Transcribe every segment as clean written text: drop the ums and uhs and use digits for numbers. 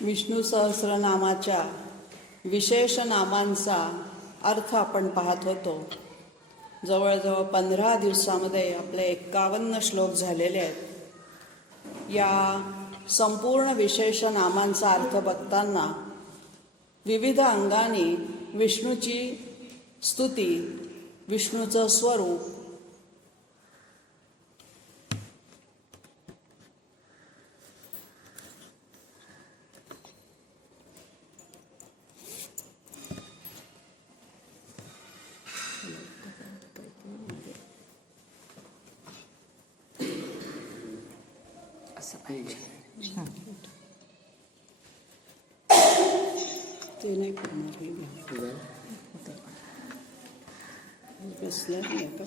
विष्णू सहस्रनामाच्या विशेष नामांचा अर्थ आपण पाहत होतो. जवळजवळ 15 दिवसामध्ये आपले 51 श्लोक झालेले आहेत. या संपूर्ण विशेष नामांचा अर्थ बघताना विविध अंगाने विष्णूची स्तुती, विष्णूचं स्वरूप, ते नाही करणार बसलं नाही का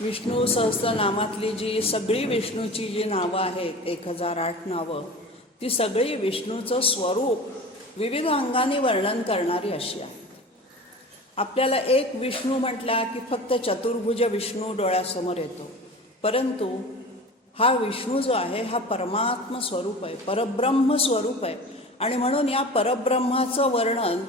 विष्णू सहस्रनामातली जी सगळी विष्णूची जी नावं आहेत 1008 नावं, ती सगळी विष्णूचं स्वरूप विविध अंगाने वर्णन करणारी अशी आहे. आपल्याला एक विष्णू म्हटला की फक्त चतुर्भुज विष्णू डोळ्यासमोर येतो, परंतु हा विष्णू जो आहे हा परमात्म स्वरूप आहे, परब्रह्म स्वरूप आहे. आणि म्हणून या परब्रह्माचं वर्णन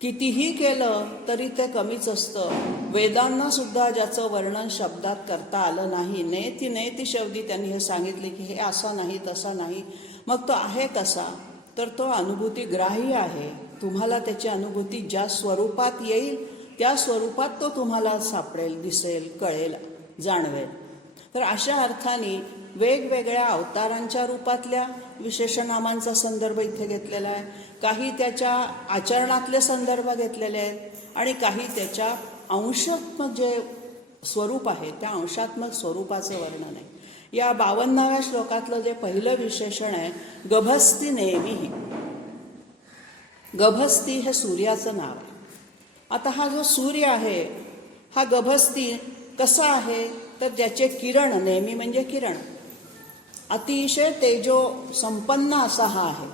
कितीही केलं तरी ते कमीच असतं. वेदांना सुद्धा ज्याचं वर्णन शब्दात करता आलं नाही, नेती नेती शब्दी त्यांनी हे सांगितले की हे असा नाही तसा नाही. मग तो आहे कसा, तर तो अनुभूतीग्राही आहे. तुम्हाला त्याची अनुभूती ज्या स्वरूपात येईल त्या स्वरूपात तो तुम्हाला सापडेल, दिसेल, कळेल, जाणवेल. तर अशा अर्थाने वेगवेगळ्या अवतारांच्या रूपातल्या विशेषनामांचा संदर्भ इथे घेतलेला आहे. काही त्याच्या आचरणातले संदर्भ घेतलेले आहेत आणि काही त्याच्या अंशात्मक जे स्वरूप आहे त्या अंशात्मक स्वरूपाचं वर्णन आहे. या 52व्या श्लोकातलं जे पहिलं विशेषण आहे गभस्ती नेमी. गभस्ती हे सूर्याचं नाव आहे. आता हा जो सूर्य आहे हा गभस्ती कसा आहे, तर ज्याचे किरण, नेहमी म्हणजे किरण, अतिशय तेजो संपन्न असा हा आहे.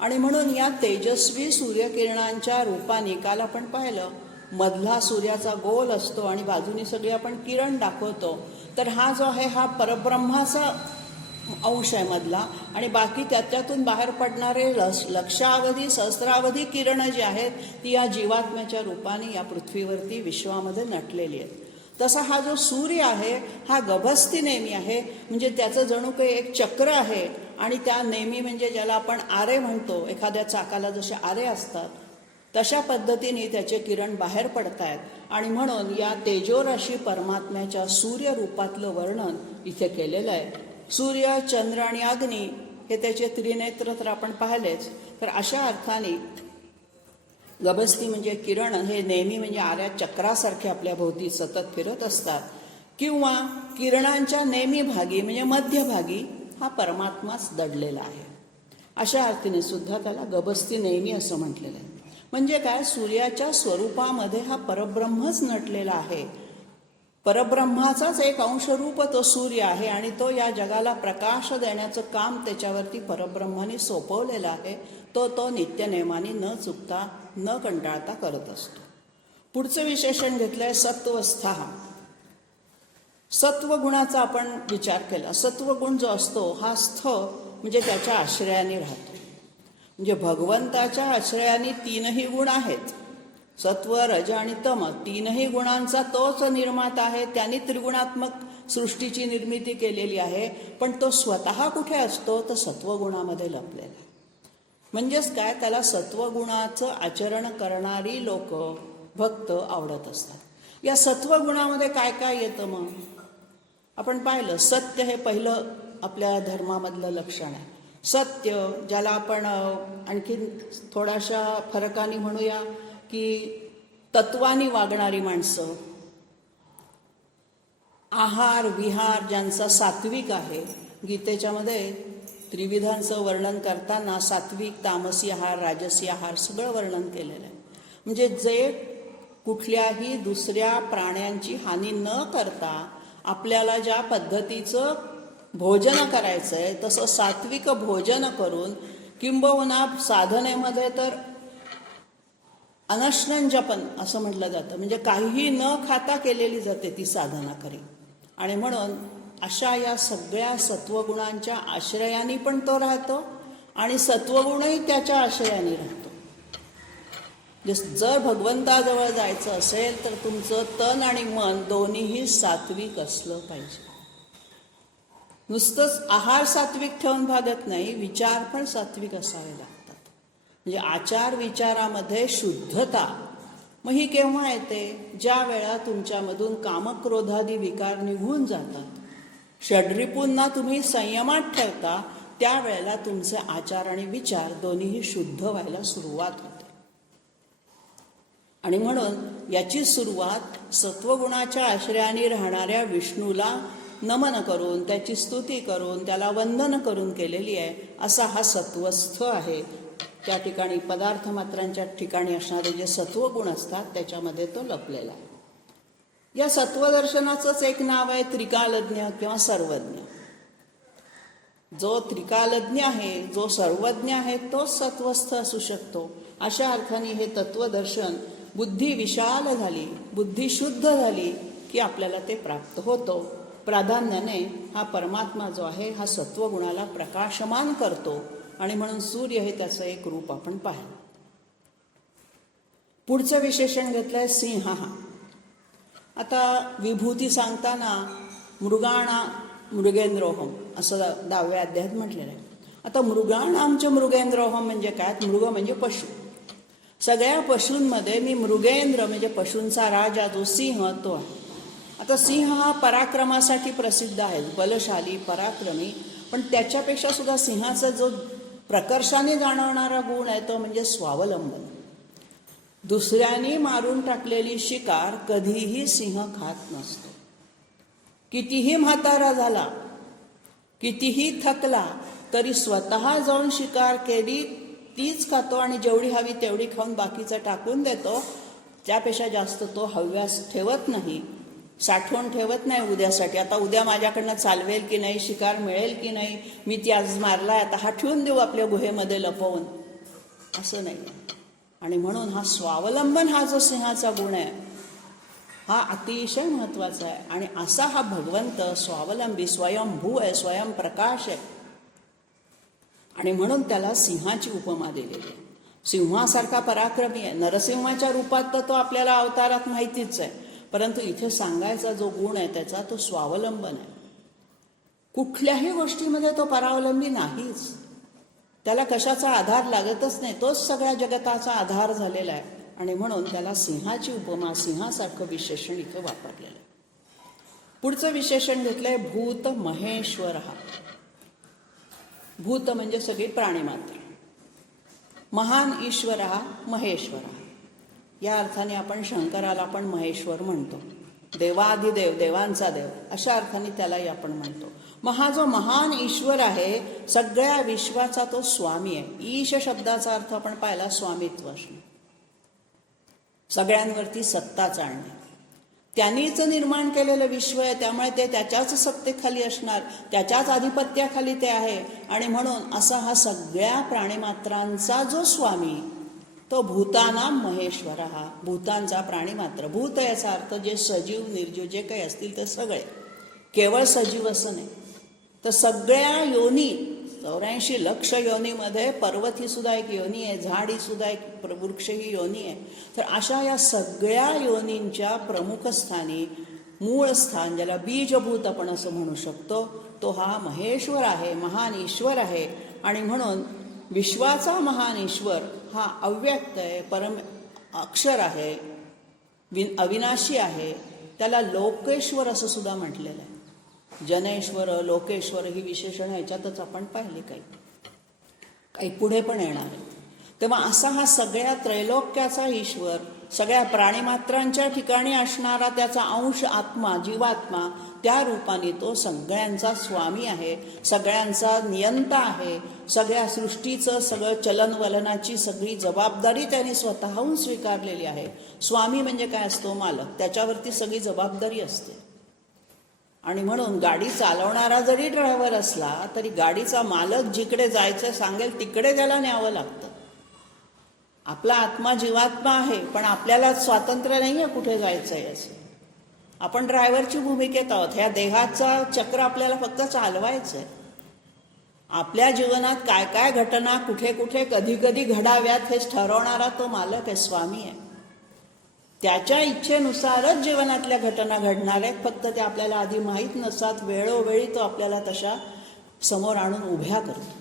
आणि म्हणून या तेजस्वी सूर्यकिरणांच्या रूपाने काल आपण पाहिलं मधला सूर्याचा गोल असतो आणि बाजूनी सगळी आपण किरण दाखवतो. तर हा जो आहे हा परब्रह्माचा अंश आहे मधला, आणि बाकी त्याच्यातून बाहेर पडणारे लक्षावधी सहस्रावधी किरणं जी आहेत ती या जीवात्म्याच्या रूपाने या पृथ्वीवरती विश्वामध्ये नटलेली आहेत. तसा हा जो सूर्य आहे हा गभस्ती नेमी आहे, म्हणजे त्याचं जणू काही एक चक्र आहे. आणि त्या नेमी म्हणजे ज्याला आपण आरे म्हणतो, एखाद्या चाकाला जसे आरे असतात तशा पद्धतीने त्याचे किरण बाहेर पडत आहेत. आणि म्हणून या तेजोराशी परमात्म्याच्या सूर्य रूपातलं वर्णन इथे केलेलं आहे. सूर्य, चंद्र आणि अग्नी हे त्याचे त्रिनेत्र तर आपण पाहिलेच. तर अशा अर्थाने गभस्ती म्हणजे किरण हे नेहमी म्हणजे आऱ्या चक्रासारखे आपल्या भोवती सतत फिरत असतात. किंवा किरणांच्या नेहमी भागी म्हणजे मध्यभागी हा परमात्माच दडलेला आहे. अशा अर्थीने सुद्धा त्याला गभस्ती नेहमी असं म्हटलेलं आहे. म्हणजे काय, सूर्याच्या स्वरूपामध्ये हा परब्रह्मच नटलेला आहे. परब्रह्माचाच एक अंशरूप तो सूर्य आहे आणि तो या जगाला प्रकाश देण्याचं काम त्याच्यावरती परब्रह्माने सोपवलेलं आहे. तो नित्यनेमाने न चुकता न कंटाळता करत असतो. पुढचं विशेषण घेतलंय सत्वस्था. सत्वगुणाचा आपण विचार केला. सत्वगुण जो असतो हा स्थ म्हणजे त्याच्या आश्रयाने राहतो. म्हणजे भगवंताच्या आश्रयाने 3ही गुण आहेत, सत्व, रज आणि तम. 3ही गुणांचा तोच निर्माता आहे. त्यांनी त्रिगुणात्मक सृष्टीची निर्मिती केलेली आहे. पण तो स्वतः कुठे असतो, तर सत्वगुणामध्ये लपलेला आहे. म्हणजेच काय, त्याला सत्वगुणाचं आचरण करणारी लोक, भक्त आवडत असतात. या सत्वगुणामध्ये काय काय येतं मग आपण पाहिलं. सत्य हे पहिलं आपल्या धर्मामधलं लक्षण आहे. सत्य ज्याला आपण आणखीन थोड्याशा फरकाने म्हणूया की तत्वानी वागणारी माणसं, आहार विहार ज्यांचा सात्विक आहे. गीतेच्यामध्ये त्रिविधांचं वर्णन करताना सात्विक, तामसी आहार, राजसी आहार सगळं वर्णन केलेलं आहे. म्हणजे जे कुठल्याही दुसऱ्या प्राण्यांची हानी न करता आपल्याला ज्या पद्धतीचं भोजन करायचं आहे तसं सात्विक भोजन करून, किंबहुना साधनेमध्ये तर अनशनं जपन असं म्हटलं जातं, म्हणजे काहीही न खाता केलेली जाते ती साधना खरी. आणि म्हणून अशा या सगळ्या सत्वगुणांच्या आश्रयाने पण तो राहतो आणि सत्वगुणही त्याच्या आश्रयाने राहतो. जर भगवंताजवळ जायचं असेल तर तुमचं तन आणि मन दोन्हीही सात्विक असलं पाहिजे. नुसतंच आहार सात्विक ठेवून भागत नाही, विचार पण सात्विक असावे लागतात. म्हणजे आचार विचारामध्ये शुद्धता मग ही केव्हा येते? ज्या वेळा तुमच्यामधून कामक्रोधादी विकार निघून जातात, षड्रिपूंना तुम्ही संयमात ठेवता, त्यावेळेला तुमचे आचार आणि विचार दोन्हीही शुद्ध व्हायला सुरुवात होते. आणि म्हणून याची सुरुवात सत्वगुणाच्या आश्रयाने राहणाऱ्या विष्णूला नमन करून, त्याची स्तुती करून, त्याला वंदन करून केलेली आहे. असा हा सत्वस्थ आहे. त्या ठिकाणी पदार्थ मात्रांच्या ठिकाणी असणारे जे सत्वगुण असतात त्याच्यामध्ये तो लपलेला आहे. या सत्वदर्शनाचंच एक नाव आहे त्रिकालज्ञ किंवा सर्वज्ञ. जो त्रिकालज्ञ आहे, जो सर्वज्ञ आहे, तोच सत्वस्थ असू शकतो. अशा अर्थाने हे तत्वदर्शन, बुद्धी विशाल झाली, बुद्धी शुद्ध झाली की आपल्याला ते प्राप्त होतो. प्राधान्याने हा परमात्मा जो आहे हा सत्वगुणाला प्रकाशमान करतो आणि म्हणून सूर्य हे त्याचं एक रूप आपण पाहिलं. पुढचं विशेषण घेतलंय सिंह. आता विभूती सांगताना मृगाणा मृगेंद्रोहम असं 10व्या अध्यायात म्हटलेलं आहे. आता मृगाणांचे मृगेंद्रोहम म्हणजे काय? मृग म्हणजे पशु. सगळ्या पशूंमध्ये मी मृगेंद्र म्हणजे पशूंचा राजा जो सिंह तो आहे. आता सिंह हा पराक्रमासाठी प्रसिद्ध आहे, बलशाली पराक्रमी. पण त्याच्यापेक्षा सुद्धा सिंहाचा जो प्रकर्षाने जाणवणारा गुण आहे तो म्हणजे स्वावलंबन. दुसऱ्याने मारून टाकलेली शिकार कधीही सिंह खात नसतो. कितीही म्हातारा झाला, कितीही थकला, तरी स्वतः जाऊन शिकार केली तीच खातो आणि जेवढी हवी तेवढी खाऊन बाकीचं टाकून देतो. त्यापेक्षा जास्त तो हव्यास ठेवत नाही, साठवून ठेवत नाही उद्यासाठी. आता उद्या माझ्याकडनं चालवेल की नाही, शिकार मिळेल की नाही, मी ती आज मारलाय आता हा ठेवून देऊ आपल्या गुहेमध्ये लपवून, असं नाही. आणि म्हणून हा स्वावलंबन हा जो सिंहाचा गुण आहे हा अतिशय महत्वाचा आहे. आणि असा हा भगवंत स्वावलंबी स्वयंभू आहे, स्वयंप्रकाश आहे. आणि म्हणून त्याला सिंहाची उपमा दिलेली आहे. सिंहासारखा पराक्रमी आहे. नरसिंहाच्या रूपात तर तो आपल्याला अवतारात माहितीच आहे, परंतु इथे सांगायचा जो गुण आहे त्याचा तो स्वावलंबन आहे. कुठल्याही गोष्टीमध्ये तो परावलंबी नाहीच. त्याला कशाचा आधार लागतच नाही, तोच सगळ्या जगताचा आधार झालेला आहे. आणि म्हणून त्याला सिंहाची उपमा, सिंहासारखं विशेषण इथं वापरलेलं आहे. पुढचं विशेषण घेतलंय भूत महेश्वर. भूत म्हणजे सगळी प्राणीमात्र. महान ईश्वर महेश्वर. या अर्थाने आपण शंकराला पण महेश्वर म्हणतो. देवाधिदेव, देवांचा देव, अशा अर्थाने त्यालाही आपण म्हणतो. मग हा जो महान ईश्वर आहे, सगळ्या विश्वाचा तो स्वामी आहे. ईश शब्दाचा अर्थ आपण पाहिला स्वामित्व असणे, सगळ्यांवरती सत्ता चालणे. त्यांनीच निर्माण केलेलं विश्व आहे, त्यामुळे ते त्याच्याच सत्तेखाली असणार, त्याच्याच आधिपत्याखाली ते आहे. आणि म्हणून असा हा सगळ्या प्राणीमात्रांचा जो स्वामी तो भूतानां महेश्वर. हा भूतांचा प्राणीमात्र. भूत याचा अर्थ जे सजीव निर्जीव जे काही असतील ते सगळे, केवळ सजीव असं नाही. तर सगळ्या योनी, 84 लक्ष योनीमध्ये पर्वत ही सुद्धा एक योनी आहे, झाड ही सुद्धा एक, वृक्ष ही योनी आहे. तर अशा या सगळ्या योनींच्या प्रमुख स्थानी मूळ स्थान, ज्याला बीजभूत आपण असं म्हणू शकतो, तो हा महेश्वर आहे, महान ईश्वर आहे. आणि म्हणून विश्वाचा महान ईश्वर हा अव्यक्त आहे, परम अक्षर आहे, अविनाशी आहे. त्याला लोकेश्वर असं सुद्धा म्हटलेलं आहे. जनेश्वर, लोकेश्वर ही विशेषणं ह्याच्यातच आपण पाहिली, काही पुढे पण येणार आहे. तेव्हा असा हा सगळ्या त्रैलोक्याचा ईश्वर, सगळ्या प्राणीमात्रांच्या ठिकाणी असणारा त्याचा अंश आत्मा, जीवात्मा, त्या रूपाने तो सगळ्यांचा स्वामी आहे, सगळ्यांचा नियंता आहे. सगळ्या सृष्टीचं सगळं चलनवलनाची सगळी जबाबदारी त्याने स्वतःहून स्वीकारलेली आहे. स्वामी म्हणजे काय असतो? मालक. त्याच्यावरती सगळी जबाबदारी असते. आणि म्हणून गाडी चालवणारा जरी ड्रायव्हर असला तरी गाडीचा मालक जिकडे जायचं सांगेल तिकडे त्याला न्यावं लागतं. आपला आत्मा जीवात्मा आहे, पण आपल्याला स्वातंत्र्य नाही आहे कुठे जायचं आहे असं. आपण ड्रायव्हरची भूमिकेत आहोत. ह्या देहाचा चक्र आपल्याला फक्त चालवायचं आहे. आपल्या जीवनात काय काय घटना कुठे कुठे कधी कधी घडाव्यात हे ठरवणारा तो मालक आहे, स्वामी आहे. त्याच्या इच्छेनुसारच जीवनातल्या घटना घडणार आहेत, फक्त ते आपल्याला आधी माहीत नसतात. वेळोवेळी तो आपल्याला तशा समोर आणून उभ्या करतो.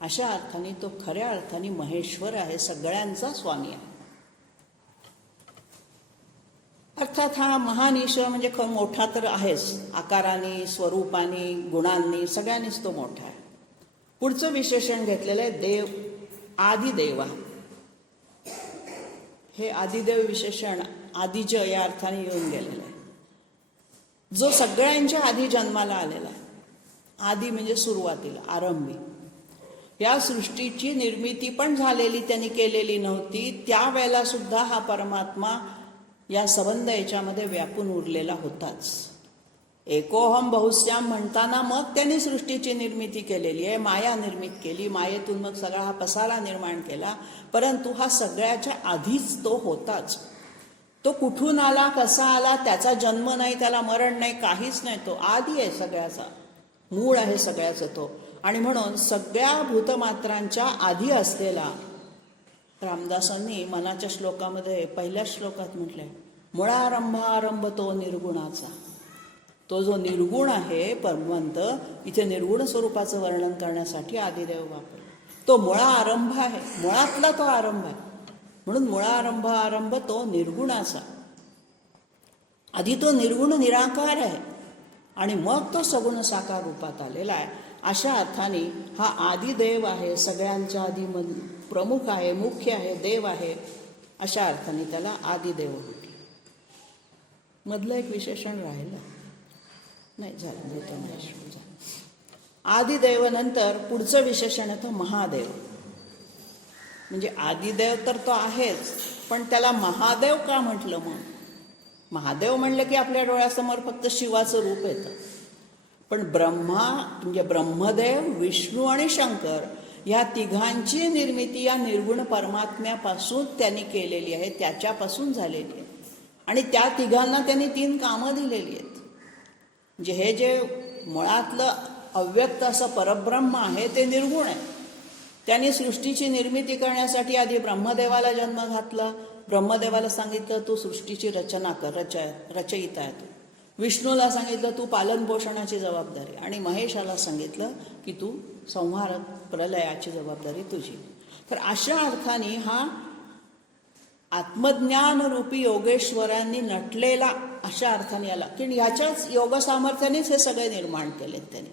अशा अर्थाने तो खऱ्या अर्थाने महेश्वर आहे, सगळ्यांचा स्वामी आहे. अर्थात हा महान ईश्वर म्हणजे मोठा तर आहेच, आकाराने, स्वरूपाने, गुणांनी, सगळ्यांनीच तो मोठा आहे. पुढचं विशेषण घेतलेलं आहे देव, आदिदेव. हे आदिदेव विशेषण आदिज या अर्थाने येऊन गेलेलं आहे, जो सगळ्यांच्या आधी जन्माला आलेला आहे. आदी म्हणजे सुरुवातीला, आरंभी. या सृष्टीची निर्मिती पण झालेली त्यांनी केलेली नव्हती, त्यावेळेला सुद्धा हा परमात्मा या संबंध याच्यामध्ये व्यापून उरलेला होताच. एकोहम बहुश्याम म्हणताना मग त्यांनी सृष्टीची निर्मिती केलेली आहे, माया निर्मित केली, मायेतून मग सगळा हा पसारा निर्माण केला. परंतु हा सगळ्याच्या आधीच तो होताच. तो कुठून आला, कसा आला, त्याचा जन्म नाही, त्याला मरण नाही, काहीच नाही. तो आदी आहे, सगळ्याचा मूळ आहे सगळ्याचं तो. आणि म्हणून सगळ्या भूतमात्रांच्या आधी असलेला, रामदासांनी मनाच्या श्लोकामध्ये पहिल्या श्लोकात म्हटलंय, मुळारंभारंभ तो निर्गुणाचा. तो जो निर्गुण आहे परमवंत, इथे निर्गुण स्वरूपाचं वर्णन करण्यासाठी आदिदेव वापरला. तो मुळा आरंभ आहे, मुळातला तो आरंभ आहे. म्हणून मुळारंभ तो निर्गुणाचा. आधी तो निर्गुण निराकार आहे आणि मग तो सगुण साकार रूपात आलेला आहे. अशा अर्थाने हा आदिदेव आहे, सगळ्यांच्या आधी प्रमुख आहे, मुख्य आहे, देव आहे. अशा अर्थाने त्याला आदिदेव म्हटलं. मधलं एक विशेषण राहिलं नाही, झालं. आदिदेव नंतर पुढचं विशेषण येतं महादेव. म्हणजे आदिदेव तर तो आहेच, पण त्याला महादेव का म्हटलं? मग महादेव म्हणलं की आपल्या डोळ्यासमोर फक्त शिवाचं रूप येतं. पण ब्रह्मा म्हणजे ब्रह्मदेव, विष्णू आणि शंकर या तिघांची निर्मिती या निर्गुण परमात्म्यापासून त्यांनी केलेली आहे, त्याच्यापासून झालेली आहे. आणि त्या तिघांना त्यांनी 3 कामं दिलेली आहेत. म्हणजे हे जे मुळातलं अव्यक्त असं परब्रह्म आहे ते निर्गुण आहे. त्यांनी सृष्टीची निर्मिती करण्यासाठी आधी ब्रह्मदेवाला जन्म घातला. ब्रह्मदेवाला सांगितलं तू सृष्टीची रचना कर, रचयिता आहे तू. विष्णूला सांगितलं तू पालनपोषणाची जबाबदारी, आणि महेशाला सांगितलं की तू संहार प्रलयाची जबाबदारी तुझी. तर अशा अर्थाने हा आत्मज्ञानरूपी योगेश्वरांनी नटलेला अशा अर्थाने आला की ह्याच्याच योग सामर्थ्यानेच हे सगळे निर्माण केलेत. त्यांनी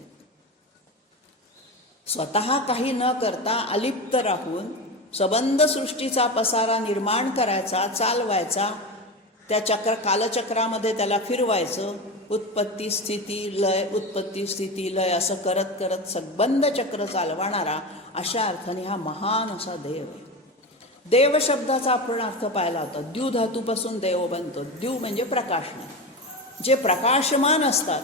स्वतः काही न करता अलिप्त राहून सबंध सृष्टीचा पसारा निर्माण करायचा, चालवायचा, त्या कालचक्रामध्ये त्याला फिरवायचं. उत्पत्ती स्थिती लय, उत्पत्ती स्थिती लय असं करत करत सबंध चक्र चालवणारा अशा अर्थाने हा महान असा देव आहे. देव शब्दाचा आपण अर्थ पाहिला होता. द्यू धातूपासून देव बनतो. द्यू म्हणजे प्रकाशमान. जे प्रकाशमान असतात,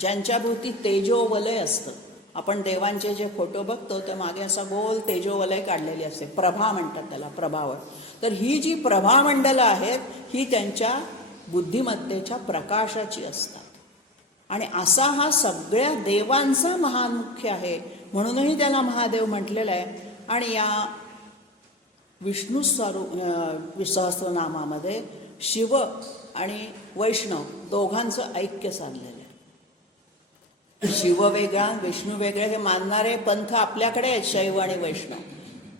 ज्यांच्या भोवती तेजोवलय असतं. आपण देवांचे जे फोटो बघतो ते मागे असा गोल तेजोवलय काढलेली असते, प्रभा म्हणतात त्याला, प्रभावळ. तर ही जी प्रभामंडलं आहेत ही त्यांच्या बुद्धिमत्तेच्या प्रकाशाची असतात. आणि असा हा सगळ्या देवांचा महान मुख्य आहे, म्हणूनही त्याला महादेव म्हटलेलं आहे. आणि या विष्णू सहस्रनामामध्ये शिव आणि वैष्णव दोघांचं ऐक्य साधलेलं आहे. शिव वेगळा, विष्णू वेगळे हे मानणारे पंथ आपल्याकडे आहेत, शैव आणि वैष्णव.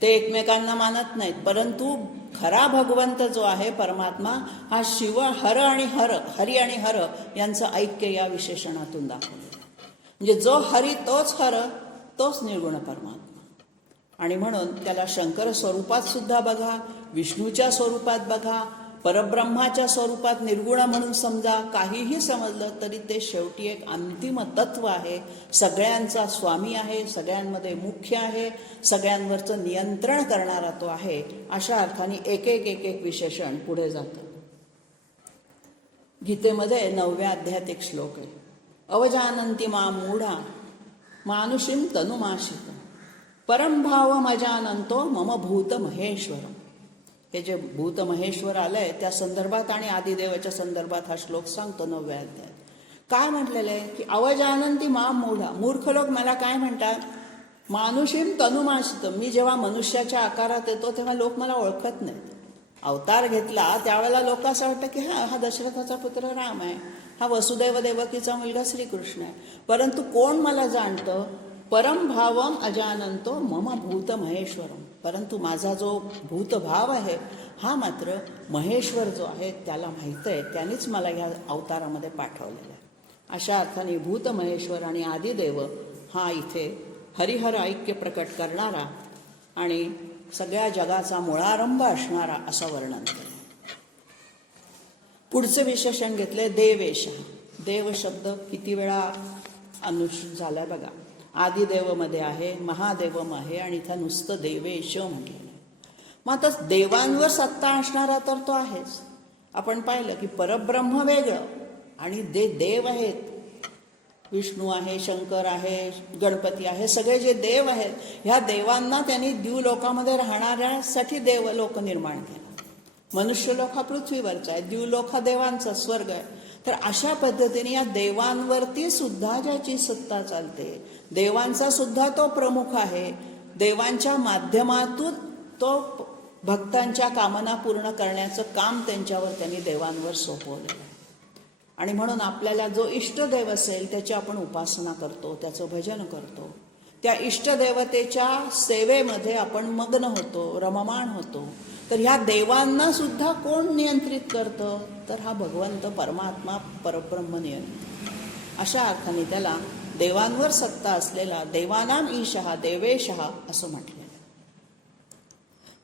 ते एकमेकांना मानत नाहीत. परंतु खरा भगवंत जो आहे परमात्मा हा शिव, हर आणि हरी आणि हर यांचं ऐक्य या विशेषणातून दाखवलेलं आहे. म्हणजे जो हरी तोच हर, तोच निर्गुण परमात्मा. आणि म्हणून त्याला शंकर स्वरूपात सुद्धा बघा, विष्णूच्या स्वरूपात बघा, परब्रह्माच्या स्वरूपात निर्गुण म्हणून समजा. काहीही समजलं तरी ते शेवटी एक अंतिम तत्व आहे. सगळ्यांचा स्वामी आहे, सगळ्यांमध्ये मुख्य आहे, सगळ्यांवरचं नियंत्रण करणारा तो आहे. अशा अर्थाने एक एक विशेषण पुढे जातं. गीतेमध्ये 9व्या अध्यायात एक श्लोक आहे. अवजानन्ति मां मूढा मानुषीं तनुमाशित परमभावमजानन्तो मम भूत महेश्वरम. हे जे भूत महेश्वर आलंय त्या संदर्भात आणि आदिदेवाच्या संदर्भात हा श्लोक सांगतो 9व्या अध्यायात. काय म्हटलेलं आहे की अवजानंती माम मूढा, मूर्ख लोक मला काय म्हणतात, मानुषीम तनुमाशितम, मी जेव्हा मनुष्याच्या आकारात येतो तेव्हा लोक मला ओळखत नाहीत. अवतार घेतला त्यावेळेला लोक असं वाटतं की हा दशरथाचा पुत्र राम आहे, हा वसुदैव देवकीचा मुलगा श्रीकृष्ण आहे. परंतु कोण मला जाणतं, परम भावम अजानंतो मम भूत महेश्वरम, परंतु माझा जो भूतभाव आहे हा मात्र महेश्वर जो आहे त्याला माहीत आहे, त्यानेच मला या अवतारामध्ये पाठवलेलं आहे. अशा अर्थाने भूत महेश्वर आणि आदिदेव हा इथे हरिहर ऐक्य प्रकट करणारा आणि सगळ्या जगाचा मुळारंभ असणारा असं वर्णन केलं. पुढचे विशेषण घेतले देवेश. देव शब्द किती वेळा अनुष्ठित झालाय बघा. आदिदेवमध्ये आहे, महादेवम आहे आणि इथं नुसतं देवेश म्हटलेलं आहे. मग आता देवांवर सत्ता असणारा तर तो आहेच. आपण पाहिलं की परब्रह्म वेगळं आणि देव आहेत, विष्णू आहे, शंकर आहे, गणपती आहे, सगळे जे देव आहेत ह्या देवांना त्यांनी द्यूलोकामध्ये राहणाऱ्यासाठी देवलोक निर्माण केला. मनुष्यलोक हा पृथ्वीवरचा आहे, द्यूलोक हा देवांचा स्वर्ग आहे. तर अशा पद्धतीने या देवांवरती सुद्धा ज्याची सत्ता चालते, देवांचा सुद्धा तो प्रमुख आहे, देवांच्या माध्यमातून तो भक्तांच्या कामना पूर्ण करण्याचं काम त्यांच्यावर त्यांनी देवांवर सोपवलेलं आहे. आणि म्हणून आपल्याला जो इष्टदेव असेल त्याची आपण उपासना करतो, त्याचं भजन करतो, त्या इष्टदेवतेच्या सेवेमध्ये आपण मग्न होतो, रममाण होतो. तर ह्या देवांना सुद्धा कोण नियंत्रित करतं, तर हा भगवंत परमात्मा परब्रह्म नियंत्रित. अशा अर्थाने त्याला देवांवर सत्ता असलेला देवानाम ईशः देवेशः असं म्हटलेलं.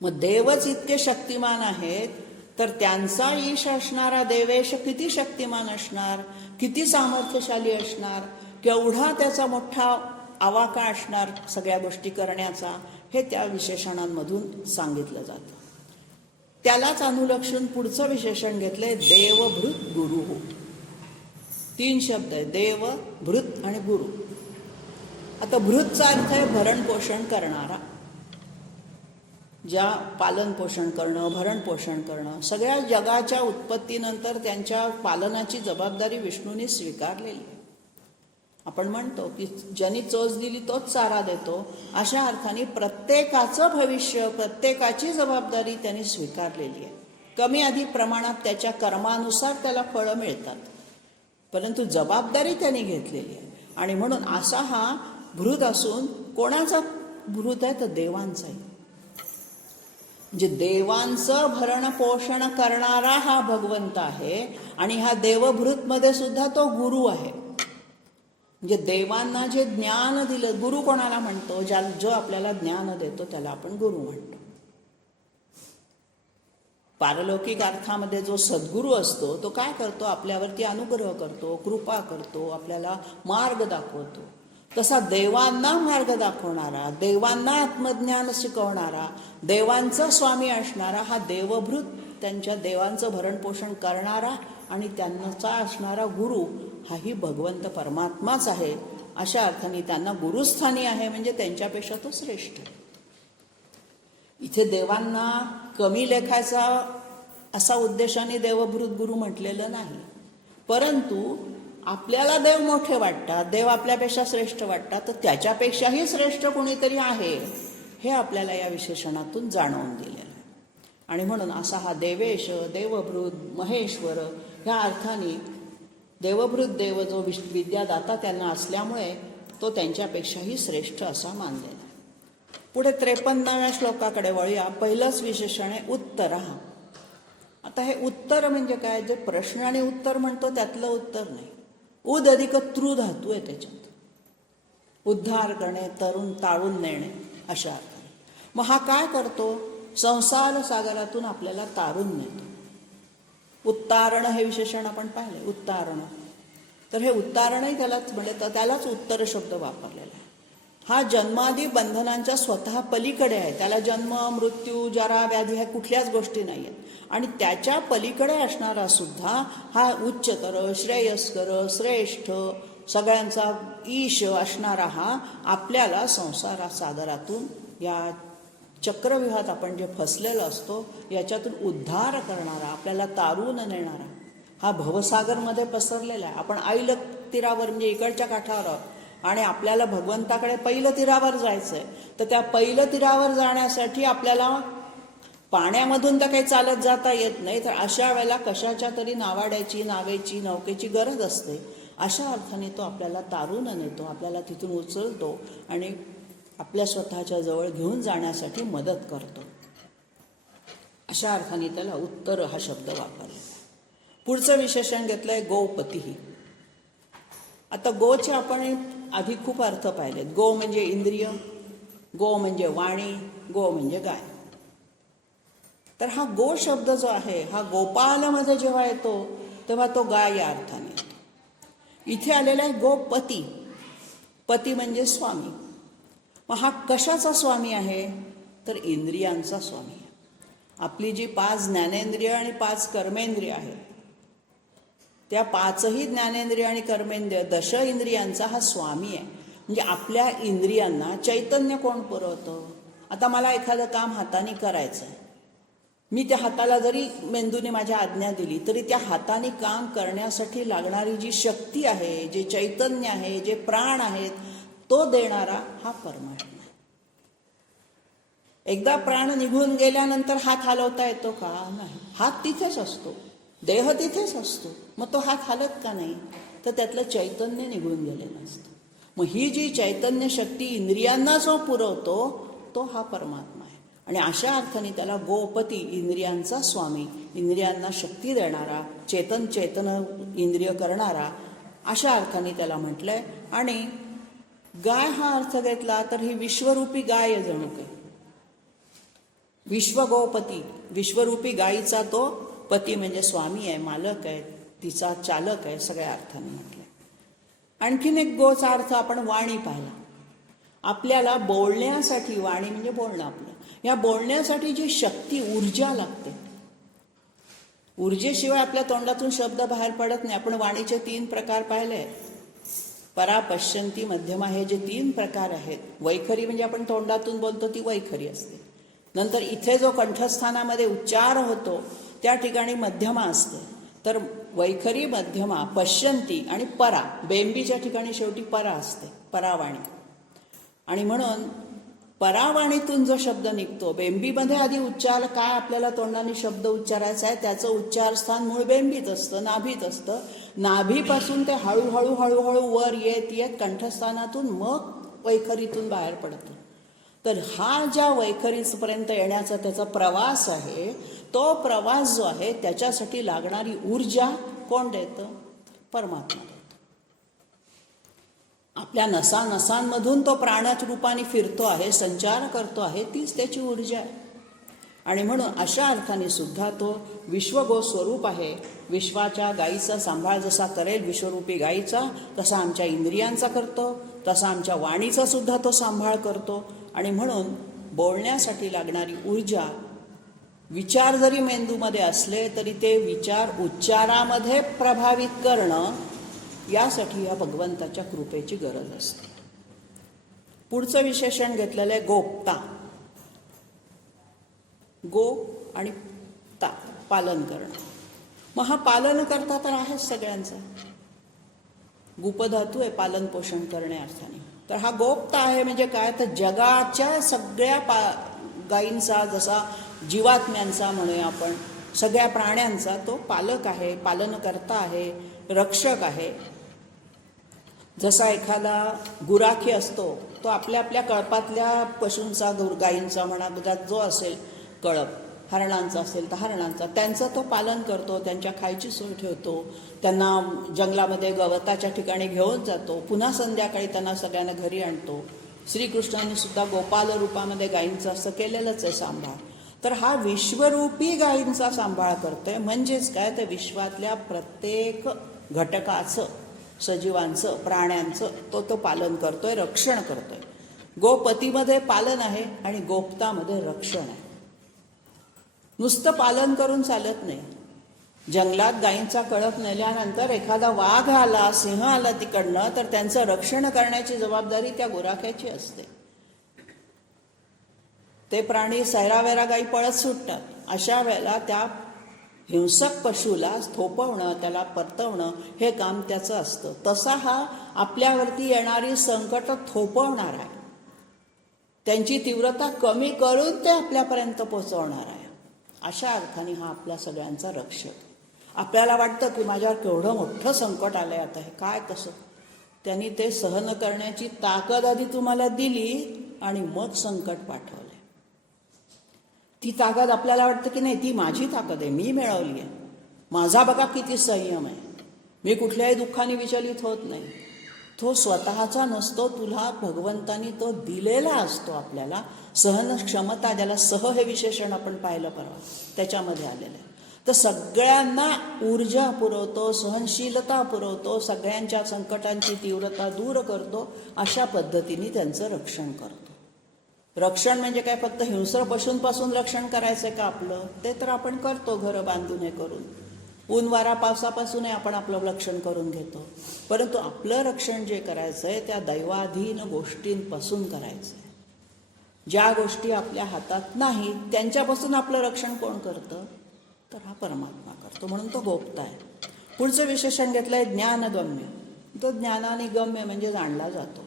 मग देवच इतके शक्तिमान आहेत तर त्यांचा ईश असणारा देवेश किती शक्तिमान असणार, किती सामर्थ्यशाली असणार, केवढा त्याचा मोठा आवाका असणार सगळ्या गोष्टी करण्याचा, हे त्या विशेषणांमधून सांगितलं जातं. त्यालाच अनुलक्षून पुढचं विशेषण घेतलंय देवभृत गुरु. 3 शब्द आहे, देव, भृत आणि गुरु. आता भृतचा अर्थ आहे भरण पोषण करणारा, ज्या पालन पोषण करणं, भरण पोषण करणं, सगळ्या जगाच्या उत्पत्तीनंतर त्यांच्या पालनाची जबाबदारी विष्णूने स्वीकारलेली. आपण म्हणतो की ज्यांनी चोच दिली तोच चारा देतो. अशा अर्थाने प्रत्येकाचं भविष्य, प्रत्येकाची जबाबदारी त्यांनी स्वीकारलेली आहे. कमी अधिक प्रमाणात त्याच्या कर्मानुसार त्याला फळं मिळतात, परंतु जबाबदारी त्यांनी घेतलेली आहे. आणि म्हणून असा हा भृत असून कोणाचा भृत आहे तर देवांचाही. म्हणजे देवांचं भरण पोषण करणारा हा भगवंत आहे आणि ह्या देवभृतमध्ये सुद्धा तो गुरु आहे. म्हणजे देवांना जे ज्ञान दिलं, गुरु कोणाला म्हणतो, जो आपल्याला ज्ञान देतो त्याला आपण गुरु म्हणतो. पारलौकिक अर्थामध्ये जो सद्गुरू असतो तो काय करतो, आपल्यावरती अनुग्रह करतो, कृपा करतो, आपल्याला मार्ग दाखवतो. तसा देवांना मार्ग दाखवणारा, देवांना आत्मज्ञान शिकवणारा, देवांचा स्वामी असणारा हा देवभृत, त्यांच्या देवांचं भरणपोषण करणारा आणि त्यांचा असणारा गुरु हाही भगवंत परमात्माच आहे. अशा अर्थाने त्यांना गुरुस्थानी आहे, म्हणजे त्यांच्यापेक्षा तो श्रेष्ठ. इथे देवांना कमी लेखायचा असा उद्देशाने देवभृत गुरु म्हटलेलं नाही, परंतु आपल्याला देव मोठे वाटतात, देव आपल्यापेक्षा श्रेष्ठ वाटतात, तर त्याच्यापेक्षाही श्रेष्ठ कोणीतरी आहे हे आपल्याला या विशेषणातून जाणवून दिलेलं आहे. आणि म्हणून असा हा देवेश, देवभृत, महेश्वर ह्या अर्थाने देवभृत देव जो विद्यादाता त्यांना असल्यामुळे तो त्यांच्यापेक्षाही श्रेष्ठ असा मानलेला आहे. पुढे 53व्या श्लोकाकडे वळूया. पहिलंच विशेषण आहे उत्तर. आता हे उत्तर म्हणजे काय, जे प्रश्न आणि उत्तर म्हणतो त्यातलं उत्तर नाही. उद अधिक तृ धातू आहे त्याच्यात. उद्धार करणे, तरुण ताळून नेणे अशा अर्थाने. मग हा काय करतो, संसार सागरातून आपल्याला तारून नेतो. उत्तारण हे विशेषण आपण पाहिले, उत्तारण. तर हे उत्तारणही त्यालाच म्हणजे त्यालाच उत्तर शब्द वापरलेला आहे. हा जन्मादी बंधनांच्या स्वतः पलीकडे आहे. त्याला जन्म, मृत्यू, जरा, व्याधी ह्या कुठल्याच गोष्टी नाही आहेत. आणि त्याच्या पलीकडे असणारा सुद्धा हा उच्चतर, श्रेयस्कर, श्रेष्ठ, सगळ्यांचा ईश असणारा हा आपल्याला संसार सागरातून, या चक्रव्यूहात आपण जे फसलेलो असतो याच्यातून उद्धार करणारा, आपल्याला तारून नेणारा हा भवसागरमध्ये पसरलेला आहे. आपण ऐल तीरावर म्हणजे इकडच्या काठावर आहोत आणि आपल्याला भगवंताकडे पहिलं तीरावर जायचं आहे. तर त्या पहिलं तीरावर जाण्यासाठी आपल्याला पाण्यामधून तर काही चालत जाता येत नाही, तर अशा वेळेला कशाच्या तरी नावाड्याची, नावेची, नौकेची गरज असते. अशा अर्थाने तो आपल्याला तारून नेतो, आपल्याला तिथून उचलतो आणि आपल्या स्वतःच्या जवळ घेऊन जाण्यासाठी मदत करतो. अशा अर्थाने त्याला उत्तर हा शब्द वापरला. पुढचं विशेषण घेतलंय गोपतीही. आता गोचे आपण आधी खूप अर्थ पाहिलेत. गो म्हणजे इंद्रिय, गो म्हणजे वाणी, गो म्हणजे गाय. तर हा गो शब्द जो आहे हा गोपालमध्ये जेव्हा येतो तेव्हा तो गाय या अर्थाने येतो. इथे आलेला आहे गोपती. पती म्हणजे स्वामी. मग हा कशाचा स्वामी आहे? तर इंद्रियांचा स्वामी आहे. आपली जी 5 ज्ञानेंद्रिय आणि 5 कर्मेंद्रिय आहेत, त्या 5ही ज्ञानेंद्रिय आणि कर्मेंद्रिय, 10 इंद्रियांचा हा स्वामी आहे. म्हणजे आपल्या इंद्रियांना चैतन्य कोण पुरवतं? आता मला एखादं काम हाताने करायचं आहे, मी त्या हाताला जरी मेंदूने माझ्या आज्ञा दिली तरी त्या हाताने काम करण्यासाठी लागणारी जी शक्ती आहे, जे चैतन्य आहे, जे प्राण आहेत, तो देणारा हा परमात्मा आहे. एकदा प्राण निघून गेल्यानंतर हात हलवता येतो का? नाही. हात तिथेच असतो, देह तिथेच असतो. मग तो हात हलत का नाही? तर त्यातलं चैतन्य निघून गेलेलं असतं. मग ही जी चैतन्य शक्ती इंद्रियांना जो पुरवतो तो हा परमात्मा आहे. आणि अशा अर्थाने त्याला गोपती, इंद्रियांचा स्वामी, इंद्रियांना शक्ती देणारा, चेतन इंद्रिय करणारा, अशा अर्थाने त्याला म्हटलंय. आणि गाय हा अर्थ घेतला तर ही विश्वरूपी गाय जणू काही, विश्वगोपती, विश्वरूपी गायीचा तो पती म्हणजे स्वामी आहे, मालक आहे, तिचा चालक आहे, सगळ्या अर्थाने म्हटलंय. आणखीन एक गोचा अर्थ आपण वाणी पाहिला. आपल्याला बोलण्यासाठी, वाणी म्हणजे बोलणं, आपलं या बोलण्यासाठी जी शक्ती, ऊर्जा लागते, ऊर्जेशिवाय आपल्या तोंडातून शब्द बाहेर पडत नाही. आपण वाणीचे 3 प्रकार पाहिले आहेत. परा, पश्यंती, मध्यमा हे जे 3 प्रकार आहेत. वैखरी म्हणजे आपण तोंडातून बोलतो ती वैखरी असते. नंतर इथे जो कंठस्थानामध्ये उच्चार होतो त्या ठिकाणी मध्यमा असते. तर वैखरी, मध्यमा, पश्यंती आणि परा, बेंबीच्या ठिकाणी शेवटी परा असते, परावाणी. आणि म्हणून परावाणीतून जो शब्द निघतो, बेंबीमध्ये आधी उच्चार काय आपल्याला तोंडाने शब्द उच्चारायचा आहे त्याचं उच्चारस्थान मूळ बेंबीत असतं, नाभीत असतं. नाभीपासून ते हळूहळू हळूहळू वर येत येत कंठस्थानातून मग वैखरीतून बाहेर पडतं. तर हा ज्या वैखरीपर्यंत येण्याचा त्याचा प्रवास आहे, तो प्रवास जो आहे त्याच्यासाठी लागणारी ऊर्जा कोण देतं? परमात्मा देतो. आपल्या नसानसांमधून तो प्राणाच्या रूपाने फिरतो आहे, संचार करतो आहे, तीच त्याची ऊर्जा आहे. आणि म्हणून अशा अर्थाने सुद्धा तो विश्वगो स्वरूप आहे. विश्वाच्या गायीचा सांभाळ जसा करेल विश्वरूपी गायीचा, तसा आमच्या इंद्रियांचा करतो, तसा आमच्या वाणीचा सुद्धा तो सांभाळ करतो. आणि म्हणून बोलण्यासाठी लागणारी ऊर्जा, विचार जरी मेंदूमध्ये असले तरी ते विचार उच्चारामध्ये प्रभावित करणं, यासाठी या भगवंताच्या कृपेची गरज असते. पुढचं विशेषण घेतलेलं आहे गोप्ता. गो आणि ता, पालन करणं. मग हा पालन करता तर आहेच सगळ्यांचा. गुपधातू आहे पालन पोषण करणे अर्थाने. तर हा गोप्ता आहे म्हणजे काय? तर जगाच्या सगळ्या गायींचा, जसा जीवात्म्यांचा म्हणूया आपण, सगळ्या प्राण्यांचा तो पालक आहे, पालनकर्ता आहे, रक्षक आहे. जसा एखादा गुराखी असतो तो आपल्या आपल्या कळपातल्या पशूंचा, गायींचा म्हणा, जो असेल कळप, हरणांचा असेल तर हरणांचा, त्यांचं तो पालन करतो, त्यांच्या खायची सोय ठेवतो, त्यांना जंगलामध्ये गवताच्या ठिकाणी घेऊन जातो, पुन्हा संध्याकाळी त्यांना सगळ्यांना घरी आणतो. श्रीकृष्णांनी सुद्धा गोपाल रूपामध्ये गायींचं असं केलेलंच आहे सांभाळ. तर हा विश्वरूपी गायींचा सांभाळ करतोय. म्हणजेच काय? तर विश्वातल्या प्रत्येक घटकाचं, सजीवांचं, प्राण्यांचं तो पालन करतोय, रक्षण करतोय. गोपतीमध्ये पालन आहे आणि गोप्तामध्ये रक्षण आहे. नुसतं पालन करून चालत नाही. जंगलात गायींचा कळप नेल्यानंतर एखादा वाघ आला, सिंह आला तिकडनं, तर त्यांचं रक्षण करण्याची जबाबदारी त्या गुराख्याची असते. ते प्राणी सैरावैरागाई पळत सुटतात. अशा वेळेला त्या हिंसक पशुला थोपवणं, त्याला परतवणं हे काम त्याचं असतं. तसा हा आपल्यावरती येणारी संकट थोपवणार आहे, त्यांची तीव्रता कमी करून ते आपल्यापर्यंत पोहोचवणार आहे. अशा अर्थाने हा आपल्या सगळ्यांचा रक्षक. आपल्याला वाटतं की माझ्यावर केवढं मोठं संकट आलंय, आता हे काय कसं. त्यांनी ते सहन करण्याची ताकद आधी तुम्हाला दिली आणि मग संकट पाठवले. ती ताकद आपल्याला वाटतं की नाही, ती माझी ताकद आहे, मी मिळवली आहे, माझा बघा किती संयम आहे, मी कुठल्याही दुःखाने विचलित होत नाही. तो स्वतःचा नसतो, तुला भगवंतानी तो दिलेला असतो. आपल्याला सहन क्षमता, ज्याला सह हे विशेषण आपण पाहिलं परवा, त्याच्यामध्ये आलेलं आहे. तर सगळ्यांना ऊर्जा पुरवतो, सहनशीलता पुरवतो, सगळ्यांच्या संकटांची तीव्रता दूर करतो. अशा पद्धतीने त्यांचं रक्षण करतो. रक्षण म्हणजे काय, फक्त हिंस्र पशूंपासून रक्षण करायचंय का आपलं? ते तर आपण करतो, घरं बांधून हे करून, ऊन वारा पावसापासूनही आपण आपलं रक्षण करून घेतो. परंतु आपलं रक्षण जे करायचंय त्या दैवाधीन गोष्टींपासून करायचंय. ज्या गोष्टी आपल्या हातात नाहीत त्यांच्यापासून आपलं रक्षण कोण करतं? तर हा परमात्मा करतो. म्हणून तो गोप्ता आहे. पुढचं विशेषण घेतलंय ज्ञानगम्य. तो ज्ञानाने गम्य म्हणजे जाणला जातो.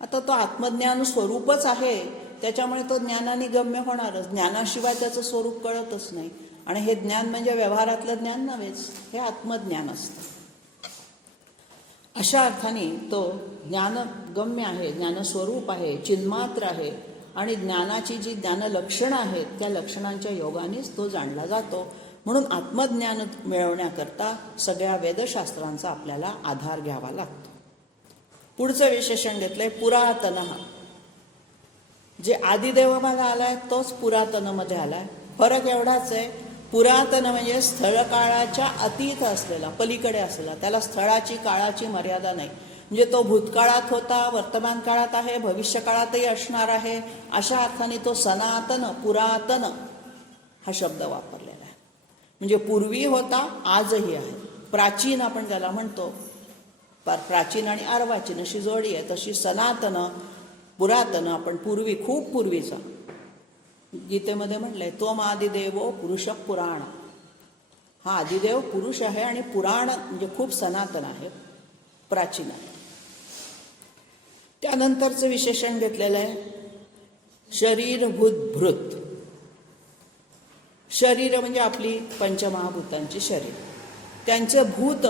आता तो आत्मज्ञान स्वरूपच आहे, त्याच्यामुळे तो ज्ञानाने गम्य होणारच. ज्ञानाशिवाय त्याचं स्वरूप कळतच नाही. आणि हे ज्ञान म्हणजे व्यवहारातलं ज्ञान नव्हेच, हे आत्मज्ञान असतं. अशा अर्थाने तो ज्ञानगम्य आहे, ज्ञानस्वरूप आहे, चिन्मात्र आहे. आणि ज्ञानाची जी ज्ञानलक्षणं आहेत त्या लक्षणांच्या योगानेच तो जाणला जातो. म्हणून आत्मज्ञान मिळवण्याकरता सगळ्या वेदशास्त्रांचा आपल्याला आधार घ्यावा लागतो. पुढचं विशेषण घेतलंय पुरातन. जे आदिदेवभाग आलाय तोच पुरातनमध्ये आलाय. फरक एवढाच आहे, पुरातन म्हणजे स्थळकाळाच्या अतीत असलेला, पलीकडे असलेला. त्याला स्थळाची काळाची मर्यादा नाही. म्हणजे तो भूतकाळात होता, वर्तमान काळात आहे, भविष्य काळातही असणार आहे. अशा अर्थाने तो सनातन, पुरातन हा शब्द वापरलेला आहे. म्हणजे पूर्वी होता, आजही आहे. प्राचीन आपण त्याला म्हणतो, प्राचीन आणि अर्वाचीन अशी जोडी आहे. तशी सनातन, पुरातन आपण पूर्वी, खूप पूर्वीचा. गीतेमध्ये म्हटलंय त्वम आदिदेवो पुरुष पुराण. हा आदिदेव पुरुष आहे आणि पुराण म्हणजे खूप सनातन आहे, प्राचीन आहे. त्यानंतरचं विशेषण घेतलेलं आहे शरीरभूत भृत. शरीर म्हणजे आपली पंचमहाभूतांची शरीर, त्यांचं भूत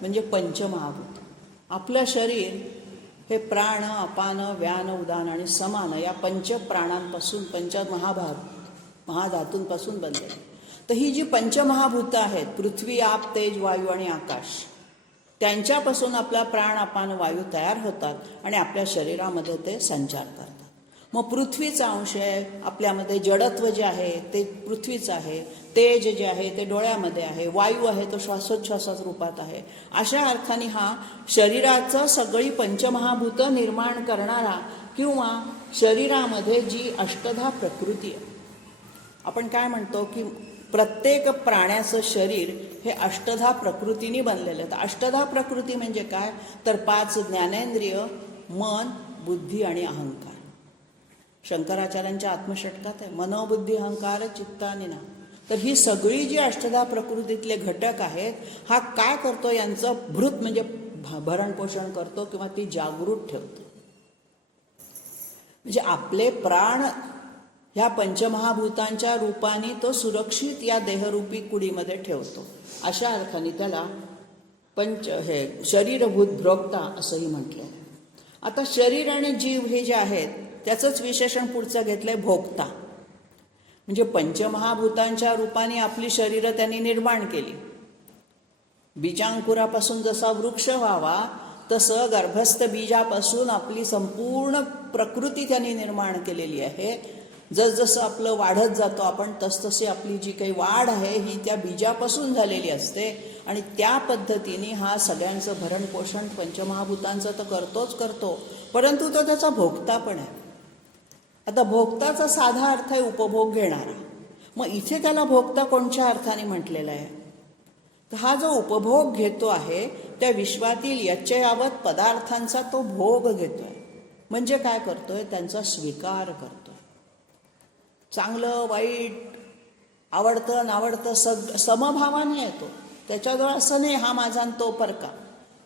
म्हणजे पंचमहाभूत. आपलं शरीर हे प्राण, अपान, व्यान, उदान आणि समान या पंचप्राणांपासून, महाधातूंपासून बनले. तर ही जी पंचमहाभूतं आहेत, पृथ्वी, आप, तेज, वायू आणि आकाश, त्यांच्यापासून आपला प्राण, अपान, वायू तयार होतात आणि आपल्या शरीरामध्ये ते संचार करतात. मग पृथ्वीचा अंश आहे आपल्यामध्ये, जडत्व जे आहे ते पृथ्वीचं आहे, तेज जे आहे ते डोळ्यामध्ये आहे, वायू आहे तो श्वासोच्छ्वासाच्या रूपात आहे. अशा अर्थाने हा शरीराचं सगळी पंचमहाभूतं निर्माण करणारा किंवा शरीरामध्ये जी अष्टधा प्रकृती आहे. आपण काय म्हणतो की प्रत्येक प्राण्याचं शरीर हे अष्टधा प्रकृतीने बनलेलं आहे. तर अष्टधा प्रकृती म्हणजे काय, तर 5 ज्ञानेंद्रिय, मन, बुद्धी आणि अहंकार. शंकराचार्यांच्या आत्मषटकात आहे मनोबुद्धी अहंकार चित्तानी ना. तर ही सगळी जी अष्टधा प्रकृतीतले घटक आहेत, हा काय करतो, यांचं भृत म्हणजे भरणपोषण करतो किंवा ती जागृत ठेवतो. म्हणजे आपले प्राण ह्या पंचमहाभूतांच्या रूपाने तो सुरक्षित या देहरूपी कुडीमध्ये ठेवतो. अशा अर्थाने त्याला शरीरभूत भोक्ता असंही म्हटलं. आता शरीर आणि जीव हे जे आहेत त्याचंच विशेषण पुढचं घेतलंय भोक्ता. म्हणजे पंचमहाभूतांच्या रूपाने आपली शरीरं त्यांनी निर्माण केली. बीजांकुरापासून जसा वृक्ष व्हावा तसं गर्भस्थ बीजापासून आपली संपूर्ण प्रकृती त्यांनी निर्माण केलेली आहे. जसजसं आपलं वाढत जातो आपण तसतशी आपली जी काही वाढ आहे ही त्या बीजापासून झालेली असते. आणि त्या पद्धतीने हा सगळ्यांचं भरणपोषण पंचमहाभूतांचं तर करतोच करतो, परंतु तो त्याचा भोगता पण आहे. आता भोगताचा साधा अर्थ आहे उपभोग घेणारा. मग इथे त्याला भोगता कोणत्या अर्थाने म्हटलेला आहे, तर हा जो उपभोग घेतो आहे त्या विश्वातील यच्चयावत पदार्थांचा तो भोग घेतोय. म्हणजे काय करतोय, त्यांचा स्वीकार करतोय. चांगलं वाईट, आवडतं नावडतं समभावाने येतो. त्याच्याजवळ असं नाही हा माझा आणि तो परका.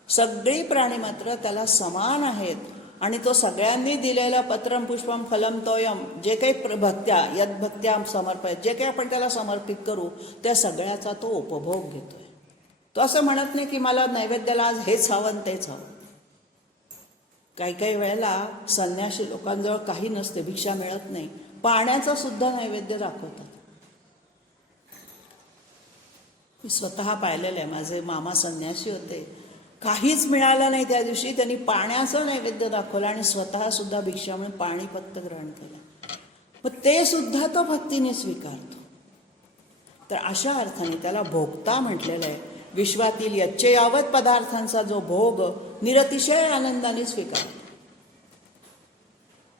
सगळी प्राणी मात्र त्याला समान आहेत आणि तो सगळ्यांनी दिलेलं पत्रम पुष्पम फलम तोयम, जे काही भक्त्या यद्भक्त्या समर्पित, जे काही आपण त्याला समर्पित करू त्या सगळ्याचा तो उपभोग घेतोय. तो असं म्हणत नाही की मला नैवेद्याला आज हेच हवं तेच हवं. काही काही वेळेला संन्यासी लोकांजवळ काही नसते, भिक्षा मिळत नाही, पाण्याचा सुद्धा नैवेद्य दाखवतात. मी स्वतः पाहिलेलं आहे. माझे मामा संन्यासी होते, काहीच मिळालं नाही त्या दिवशी, त्यांनी पाण्याचं नैवेद्य दाखवलं आणि स्वतः सुद्धा भिक्षा म्हणून पाणी फक्त ग्रहण केलं. मग ते सुद्धा तो भक्तीने स्वीकारतो. तर अशा अर्थाने त्याला भोगता म्हटलेलं आहे. विश्वातील यच्चयावत पदार्थांचा जो भोग निरतिशय आनंदाने स्वीकारतो.